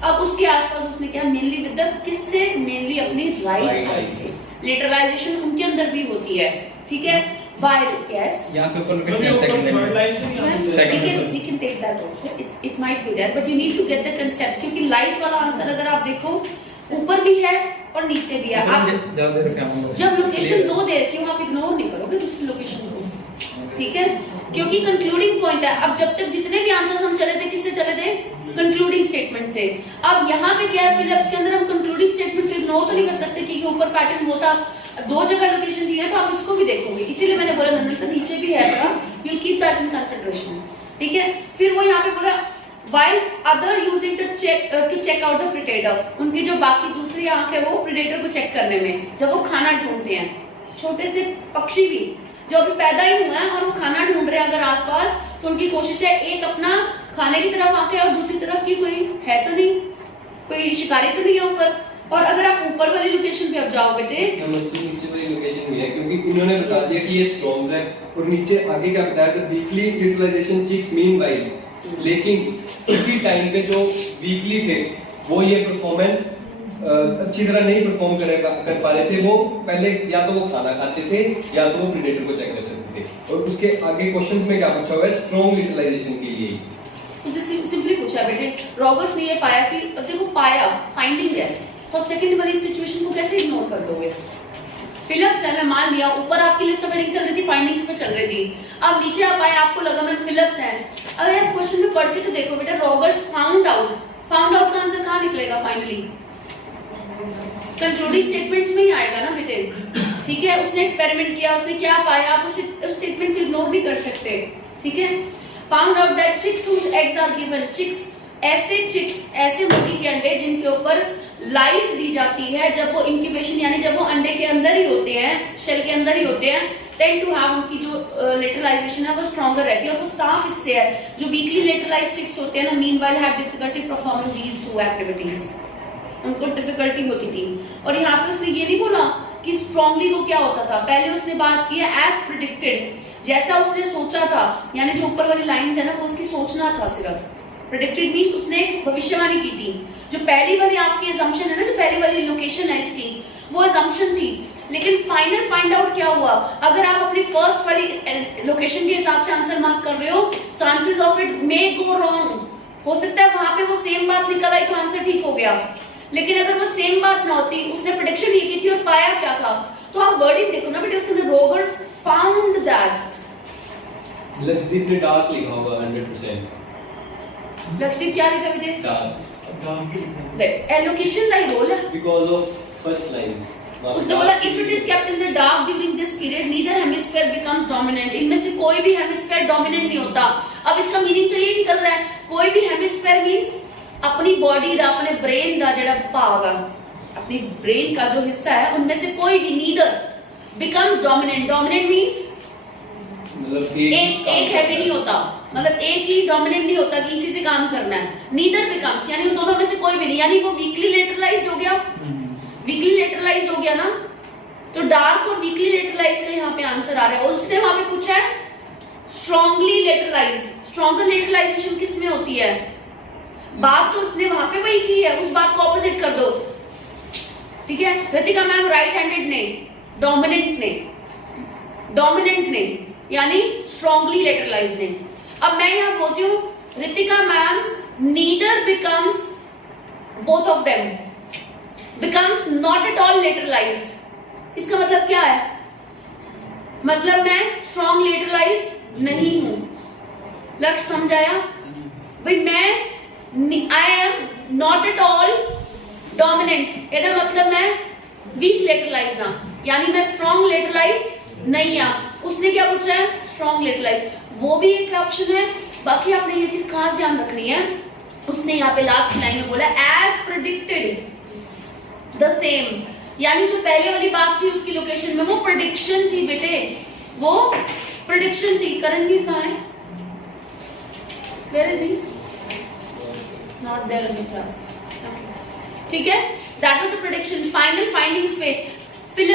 अब उसके आसपास उसने क्या मेनली विद द किससे? मेनली अपनी राइट आई से. लिटरलाइजेशन उनके अंदर भी होती है. ठीक है, while yes यहाँ के ऊपर second line we can take that also, it might be there but you need to get the concept. क्योंकि लाइट वाला आंसर अगर आप देखो ऊपर भी है और नीचे भी है. आप जब लोकेशन 2 दे रखी हो आप इग्नोर नहीं करोगे दूसरी लोकेशन को. ठीक है, क्योंकि कंक्लूडिंग पॉइंट है. अब जब तक जितने भी आंसर्स हम चले थे किससे चले थे? कंक्लूडिंग स्टेटमेंट से. अब यहाँ पे क्या है फिलिप्स के अंदर हम कंक्लूडिंग स्टेटमेंट को इग्नोर तो नहीं कर सकते क्योंकि ऊपर पैटर्न वो था. 2 जगह लोकेशन दी है तो आप इसको भी देखोगे, इसीलिए मैंने बोला नंदन सर नीचे भी है बड़ा, you keep that in consideration. ठीक है, फिर वो यहाँ पे बोला while other using the check to check out the predator. उनकी जो बाकी दूसरी आंख है वो प्रेडेटर को चेक करने में, जब वो खाना ढूंढते हैं. छोटे से पक्षी भी जो अभी पैदा ही हुआ है और वो खाना ढूंढ रहे हैं अगर आसपास, तो उनकी कोशिश है एक अपना खाने की तरफ आके और दूसरी तरफ की कोई है तो नहीं, कोई शिकारी तो नहीं है ऊपर. और अगर आप ऊपर वाली लोकेशन पे अब जाओ बेटे, नीचे वाली लोकेशन हुई है क्योंकि इन्होंने बता दिया कि ये स्ट्रॉन्ग्स है और नीचे आगे क्या बताया था वीकली यूटिलाइजेशन चिक्स मीनवाइल. लेकिन उसी टाइम पे जो वीकली थे वो ये परफॉर्मेंस अच्छी तरह नहीं परफॉर्म कर पा रहे थे. वो पहले या तो वो खाना खाते थे या तो वो प्रेडेटर को चेक कर सकते थे. और उसके आगे क्वेश्चंस में क्या पूछा हुआ है? स्ट्रॉन्ग यूटिलाइजेशन के लिए उसने सिंपली पूछा बेटे. रॉबर्ट्स ने ये पाया कि अब देखो पाया फाइंडिंग है तो अब सेकंड वाली सिचुएशन को कैसे इग्नोर कर दोगे? फिलिप्स है, मैं मान लिया ऊपर आपकी लिस्ट ऑफ हेडिंग चल रही थी, फाइंडिंग्स पे चल रही थी. अब नीचे आप आए आपको लगा मैं फिलिप्स है. अगर आप क्वेश्चन में पढ़ के तो देखो बेटा रॉबर्ट्स फाउंड आउट का आंसर कहाँ निकलेगा फाइनली? कंक्लूडिंग स्टेटमेंट्स में ही आएगा ना बेटे. ठीक है, उसने एक्सपेरिमेंट किया, उसने क्या पाया, आप उस स्टेटमेंट को इग्नोर नहीं कर सकते. ठीक है, found out that chicks whose eggs are given. Chicks ऐसे मुर्गी के अंडे जिनके ऊपर लाइट दी जाती है जब वो इंक्यूबेशन यानी जब वो अंडे के अंदर ही होते हैं, शेल के अंदर ही होते हैं, टेंड टू हैव उनकी जो लेटरलाइजेशन है वो स्ट्रॉन्गर रहती है. और वो साफ इससे है जो वीकली लेटरलाइज्ड चिक्स होते हैं ना meanwhile have difficulty performing these 2 activities. उनको डिफिकल्टी होती थी. और यहाँ पे उसने ये नहीं बोला कि स्ट्रॉन्गली को क्या होता था, पहले उसने बात की है एज प्रेडिक्टेड, जैसा उसने सोचा था, यानी जो ऊपर वाली लाइंस है ना वो उसकी सोचना था सिर्फ. प्रेडिक्टेड मींस उसने एक भविष्यवाणी की थी. जो पहली वाली आपकी assumption है ना, जो पहली वाली लोकेशन है इसकी, वो assumption थी. लेकिन फाइनल फाइंड आउट क्या हुआ? अगर आप अपनी फर्स्ट वाली लोकेशन के हिसाब से आंसर मार्क कर रहे हो, chances of it may go wrong. हो सकता है वहां पे वो सेम बात निकल आई तो आंसर ठीक हो गया. लेकिन अगर वो सेम बात ना होती, उसने प्रेडिक्शन ये की थी और पाया क्या था, तो आप वर्डिंग देखो ना बेटे, उसके अंदर रोबर्ट्स फाउंड दैट. लक्षदीप ने डार्क लिखा होगा 100%. लक्षदीप क्या लिखा बेटे? डार्क. एलोकेशन का ही रोल है बिकॉज़ ऑफ फर्स्ट लाइंस. उसने बोला if it is kept in the dark during this period neither hemisphere becomes dominant, इनमें से कोई भी हेमिस्फीयर डोमिनेंट नहीं होता। अब इसका मीनिंग तो ये निकल रहा है, कोई भी हेमिस्फीयर मींस अपनी बॉडी दा, अपने ब्रेन दा जेड़ा भाग आ, अपनी ब्रेन का जो हिस्सा है उनमें से कोई भी neither becomes dominant. Dominant means मतलब एक हैवी नहीं होता, मतलब एक ही डोमिनेंट नहीं होता कि इसी से काम करना है। नीदर बिकम्स यानी उन दोनों में से कोई भी नहीं, यानी वो वीकली लेटरलाइज्ड हो गया, वीकली लेटरलाइज्ड हो गया ना, तो डार्क और वीकली लेटरलाइज्ड का यहाँ पे आंसर आ रहा है। और उसने वहां पे पूछा है स्ट्रॉन्गली लेटरलाइज्ड, स्ट्रॉन्गर लेटरलाइजेशन किस में होती है? बात तो उसने वहां पे वही की है, उस बात को ऑपोजिट कर दो, ठीक है। रितिका मैम राइट हैंडेड ने, डोमिनेंट ने यानी स्ट्रॉन्गली लेटरलाइज्ड ने। अब मैं यहां बोलती हूँ Ritika ma'am neither becomes both of them, becomes not at all lateralized. इसका मतलब क्या है? मतलब मैं स्ट्रॉन्ग लेटरलाइज्ड नहीं हूं। लक्ष्य समझाया भाई? मैं आई am not at all dominant, ਇਹਦਾ मतलब मैं वीक लेटरलाइज्ड हां, यानी मैं स्ट्रॉन्ग लेटरलाइज्ड नहीं हां। उसने क्या पूछा है? स्ट्रॉन्ग लेटरलाइज्ड, वो भी एक ऑप्शन है। बाकी आपने ये चीज खास ध्यान रखनी है, उसने यहाँ पे लास्ट लाइन में बोला एज प्रेडिक्टेड द सेम, यानी जो पहले वाली बात थी उसकी लोकेशन में वो प्रेडिक्शन थी बेटे, वो प्रेडिक्शन थी। करणवीर कहाँ है? Where is he? Not there in the class, ठीक है। That was the prediction. Final findings पे फिल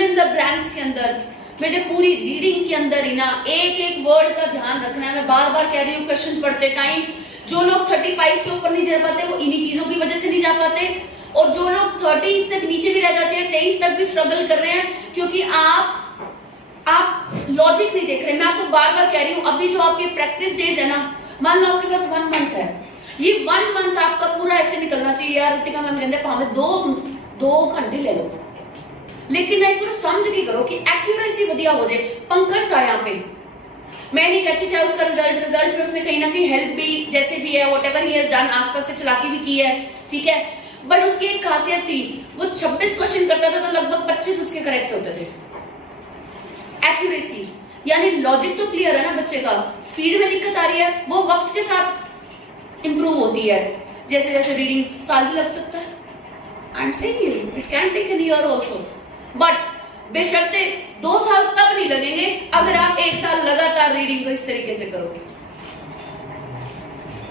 इन द ब्लैंक्स के अंदर बेटे पूरी रीडिंग के अंदर ही ना एक एक वर्ड का ध्यान रखना है। मैं बार बार कह रही हूँ क्वेश्चन पढ़ते टाइम जो लोग 35 से ऊपर नहीं जा पाते वो इन्हीं चीजों की वजह से नहीं जा पाते, और जो लोग 30 तक नीचे भी रह जाते हैं, 23 तक भी स्ट्रगल कर रहे हैं, क्योंकि आप लॉजिक नहीं देख रहे। मैं आपको बार बार कह रही हूँ, अभी जो आपके प्रैक्टिस डेज है ना, मान लो आपके पास 1 मंथ है, ये 1 मंथ आपका पूरा ऐसे निकलना चाहिए यार। रितिका मैम कहते हैं भावे 2 घंटे ले लो, लेकिन एक बार समझ के करो कि एक्यूरेसी बढ़िया हो जाए। पंकज था यहाँ पे, मैं नहीं कहती चाहे उसका रिजल्ट पे उसने कहीं ना कहीं हेल्प भी जैसे भी है, व्हाटएवर ही हैज डन, आसपास से चलाकी भी की है, ठीक है, बट उसकी एक खासियत थी, वो 26 क्वेश्चन करता था तो लगभग 25 उसके करेक्ट होते थे। एक्यूरेसी यानी लॉजिक तो क्लियर है ना बच्चे का, स्पीड में दिक्कत आ रही है, वो वक्त के साथ इंप्रूव होती है। जैसे जैसे रीडिंग साल भी लग सकता है, I am saying you it can take an year also, but बेशर्ते 2 साल तब नहीं लगेंगे अगर आप 1 साल लगातार रीडिंग को इस तरीके से करोगे।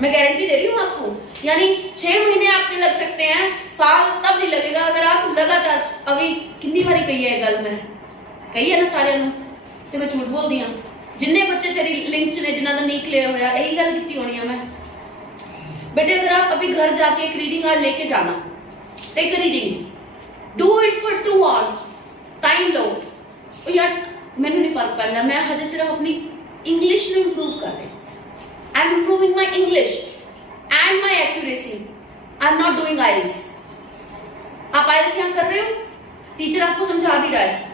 मैं गारंटी दे रही हूं आपको, यानी 6 महीने आपके लग सकते हैं, साल तब नहीं लगेगा अगर आप लगातार। अभी कितनी बारी कही है गल, मैं कही है ना सारे तो मैं झूठ बोल दिया। जिन्ने बच्चे तेरी लिंक च ने जिन्हों का नहीं क्लियर होया यही गल की होनी है मैं। बेटे अगर आप अभी घर जाके एक रीडिंग आज लेके जाना, take reading, do it for 2 hours, time लो। यार मैंने नहीं फर्क पैंदा, मैं हजे सिर्फ अपनी इंग्लिश में इंप्रूव कर रही हूं। I am improving my English and my accuracy, I am not doing IELTS. आप आइल्स यहां कर रहे हो, टीचर आपको समझा भी रहा है,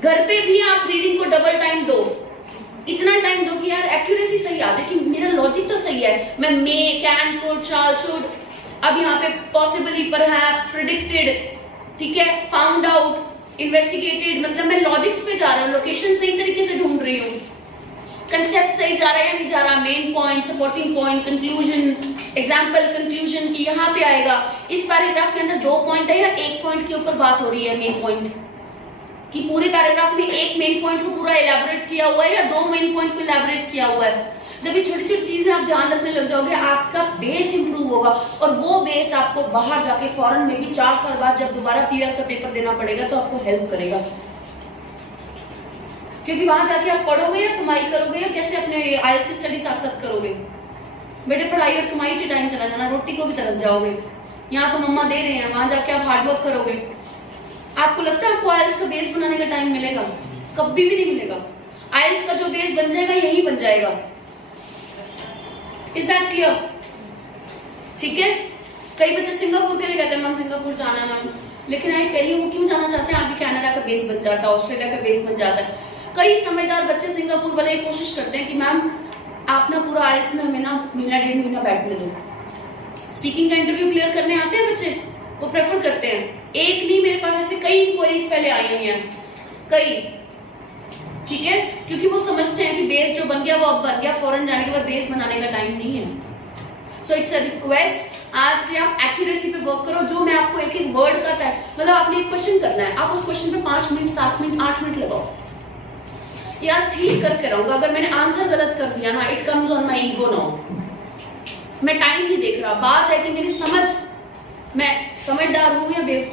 घर पे भी आप रीडिंग को डबल टाइम दो, इतना टाइम दो कि यार एक्यूरेसी सही आ जाए, कि मेरा लॉजिक तो सही है। मैं मे, कैन, कुड, शाल, शुड, अब यहाँ पे पॉसिबली, परहैप्स, प्रेडिक्टेड, ठीक है, फाउंड आउट, इन्वेस्टिगेटेड, मतलब मैं लॉजिक्स पे जा रहा हूँ, लोकेशन सही तरीके से ढूंढ रही हूँ, कंसेप्ट सही जा रहा है या नहीं जा रहा, main point, supporting point, conclusion, example, conclusion की यहाँ पे आएगा। इस पैराग्राफ के अंदर 2 पॉइंट है या 1 पॉइंट के ऊपर बात हो रही है, मेन पॉइंट कि पूरे पैराग्राफ में 1 मेन पॉइंट को पूरा एलैबोरेट किया हुआ है या 2 मेन पॉइंट को एलैबोरेट किया हुआ है। जब ये छोटी छोटी चीजें आप ध्यान रखने लग जाओगे, आपका बेस इंप्रूव होगा, और वो बेस आपको बाहर जाके फॉरेन में भी 4 साल बाद जब दोबारा पीआर का पेपर देना पड़ेगा तो आपको हेल्प करेगा, क्योंकि वहां जाके आप पढ़ोगे या कमाई करोगे या कैसे अपने आईएलटीएस की स्टडी साथ साथ करोगे। बेटे पढ़ाई और कमाई से टाइम चला जाना, रोटी को भी तरस जाओगे। यहाँ तो मम्मा दे रहे हैं, वहां जाके आप हार्डवर्क करोगे। आपको लगता है आपको आईएलटीएस का बेस बनाने का टाइम मिलेगा? कभी भी नहीं मिलेगा। आईएलटीएस का जो बेस बन जाएगा यही बन जाएगा। Is that clear? ठीक है। कई बच्चे सिंगापुर के लिए कहते हैं मैम सिंगापुर जाना है मैम, लेकिन आई कह रही हूँ क्यों जाना चाहते हैं, आगे कनाडा का बेस बन जाता है, ऑस्ट्रेलिया का बेस बन जाता है। कई समझदार बच्चे सिंगापुर वाले कोशिश करते हैं कि मैम आप ना पूरा आईएलटीएस में हमें ना महीना 1.5 महीना बैठने दो। स्पीकिंग का इंटरव्यू क्लियर करने आते हैं बच्चे, वो प्रेफर करते हैं एक नहीं, मेरे पास ऐसे कई इंक्वायरीज पहले आई हुई हैं, कई, ठीक है, क्योंकि वो समझते हैं कि बेस जो बन गया वो अब बन गया, फॉरेन जाने के बाद बेस बनाने का टाइम नहीं है। सो इट्स अ रिक्वेस्ट, आज से आप एक्यूरेसी पे वर्क करो। जो मैं आपको एक एक वर्ड का टाइम, मतलब आपने एक क्वेश्चन करना है, आप उस क्वेश्चन पे 5 मिनट 7 मिनट 8 मिनट लगाओ। यार ठीक करके रहूंगा, अगर मैंने आंसर गलत कर दिया ना, it comes on my ego now, मैं टाइम नहीं देख रहा। बात है कि मेरी समझ, मैं समझदार हूं या बेवकूफ।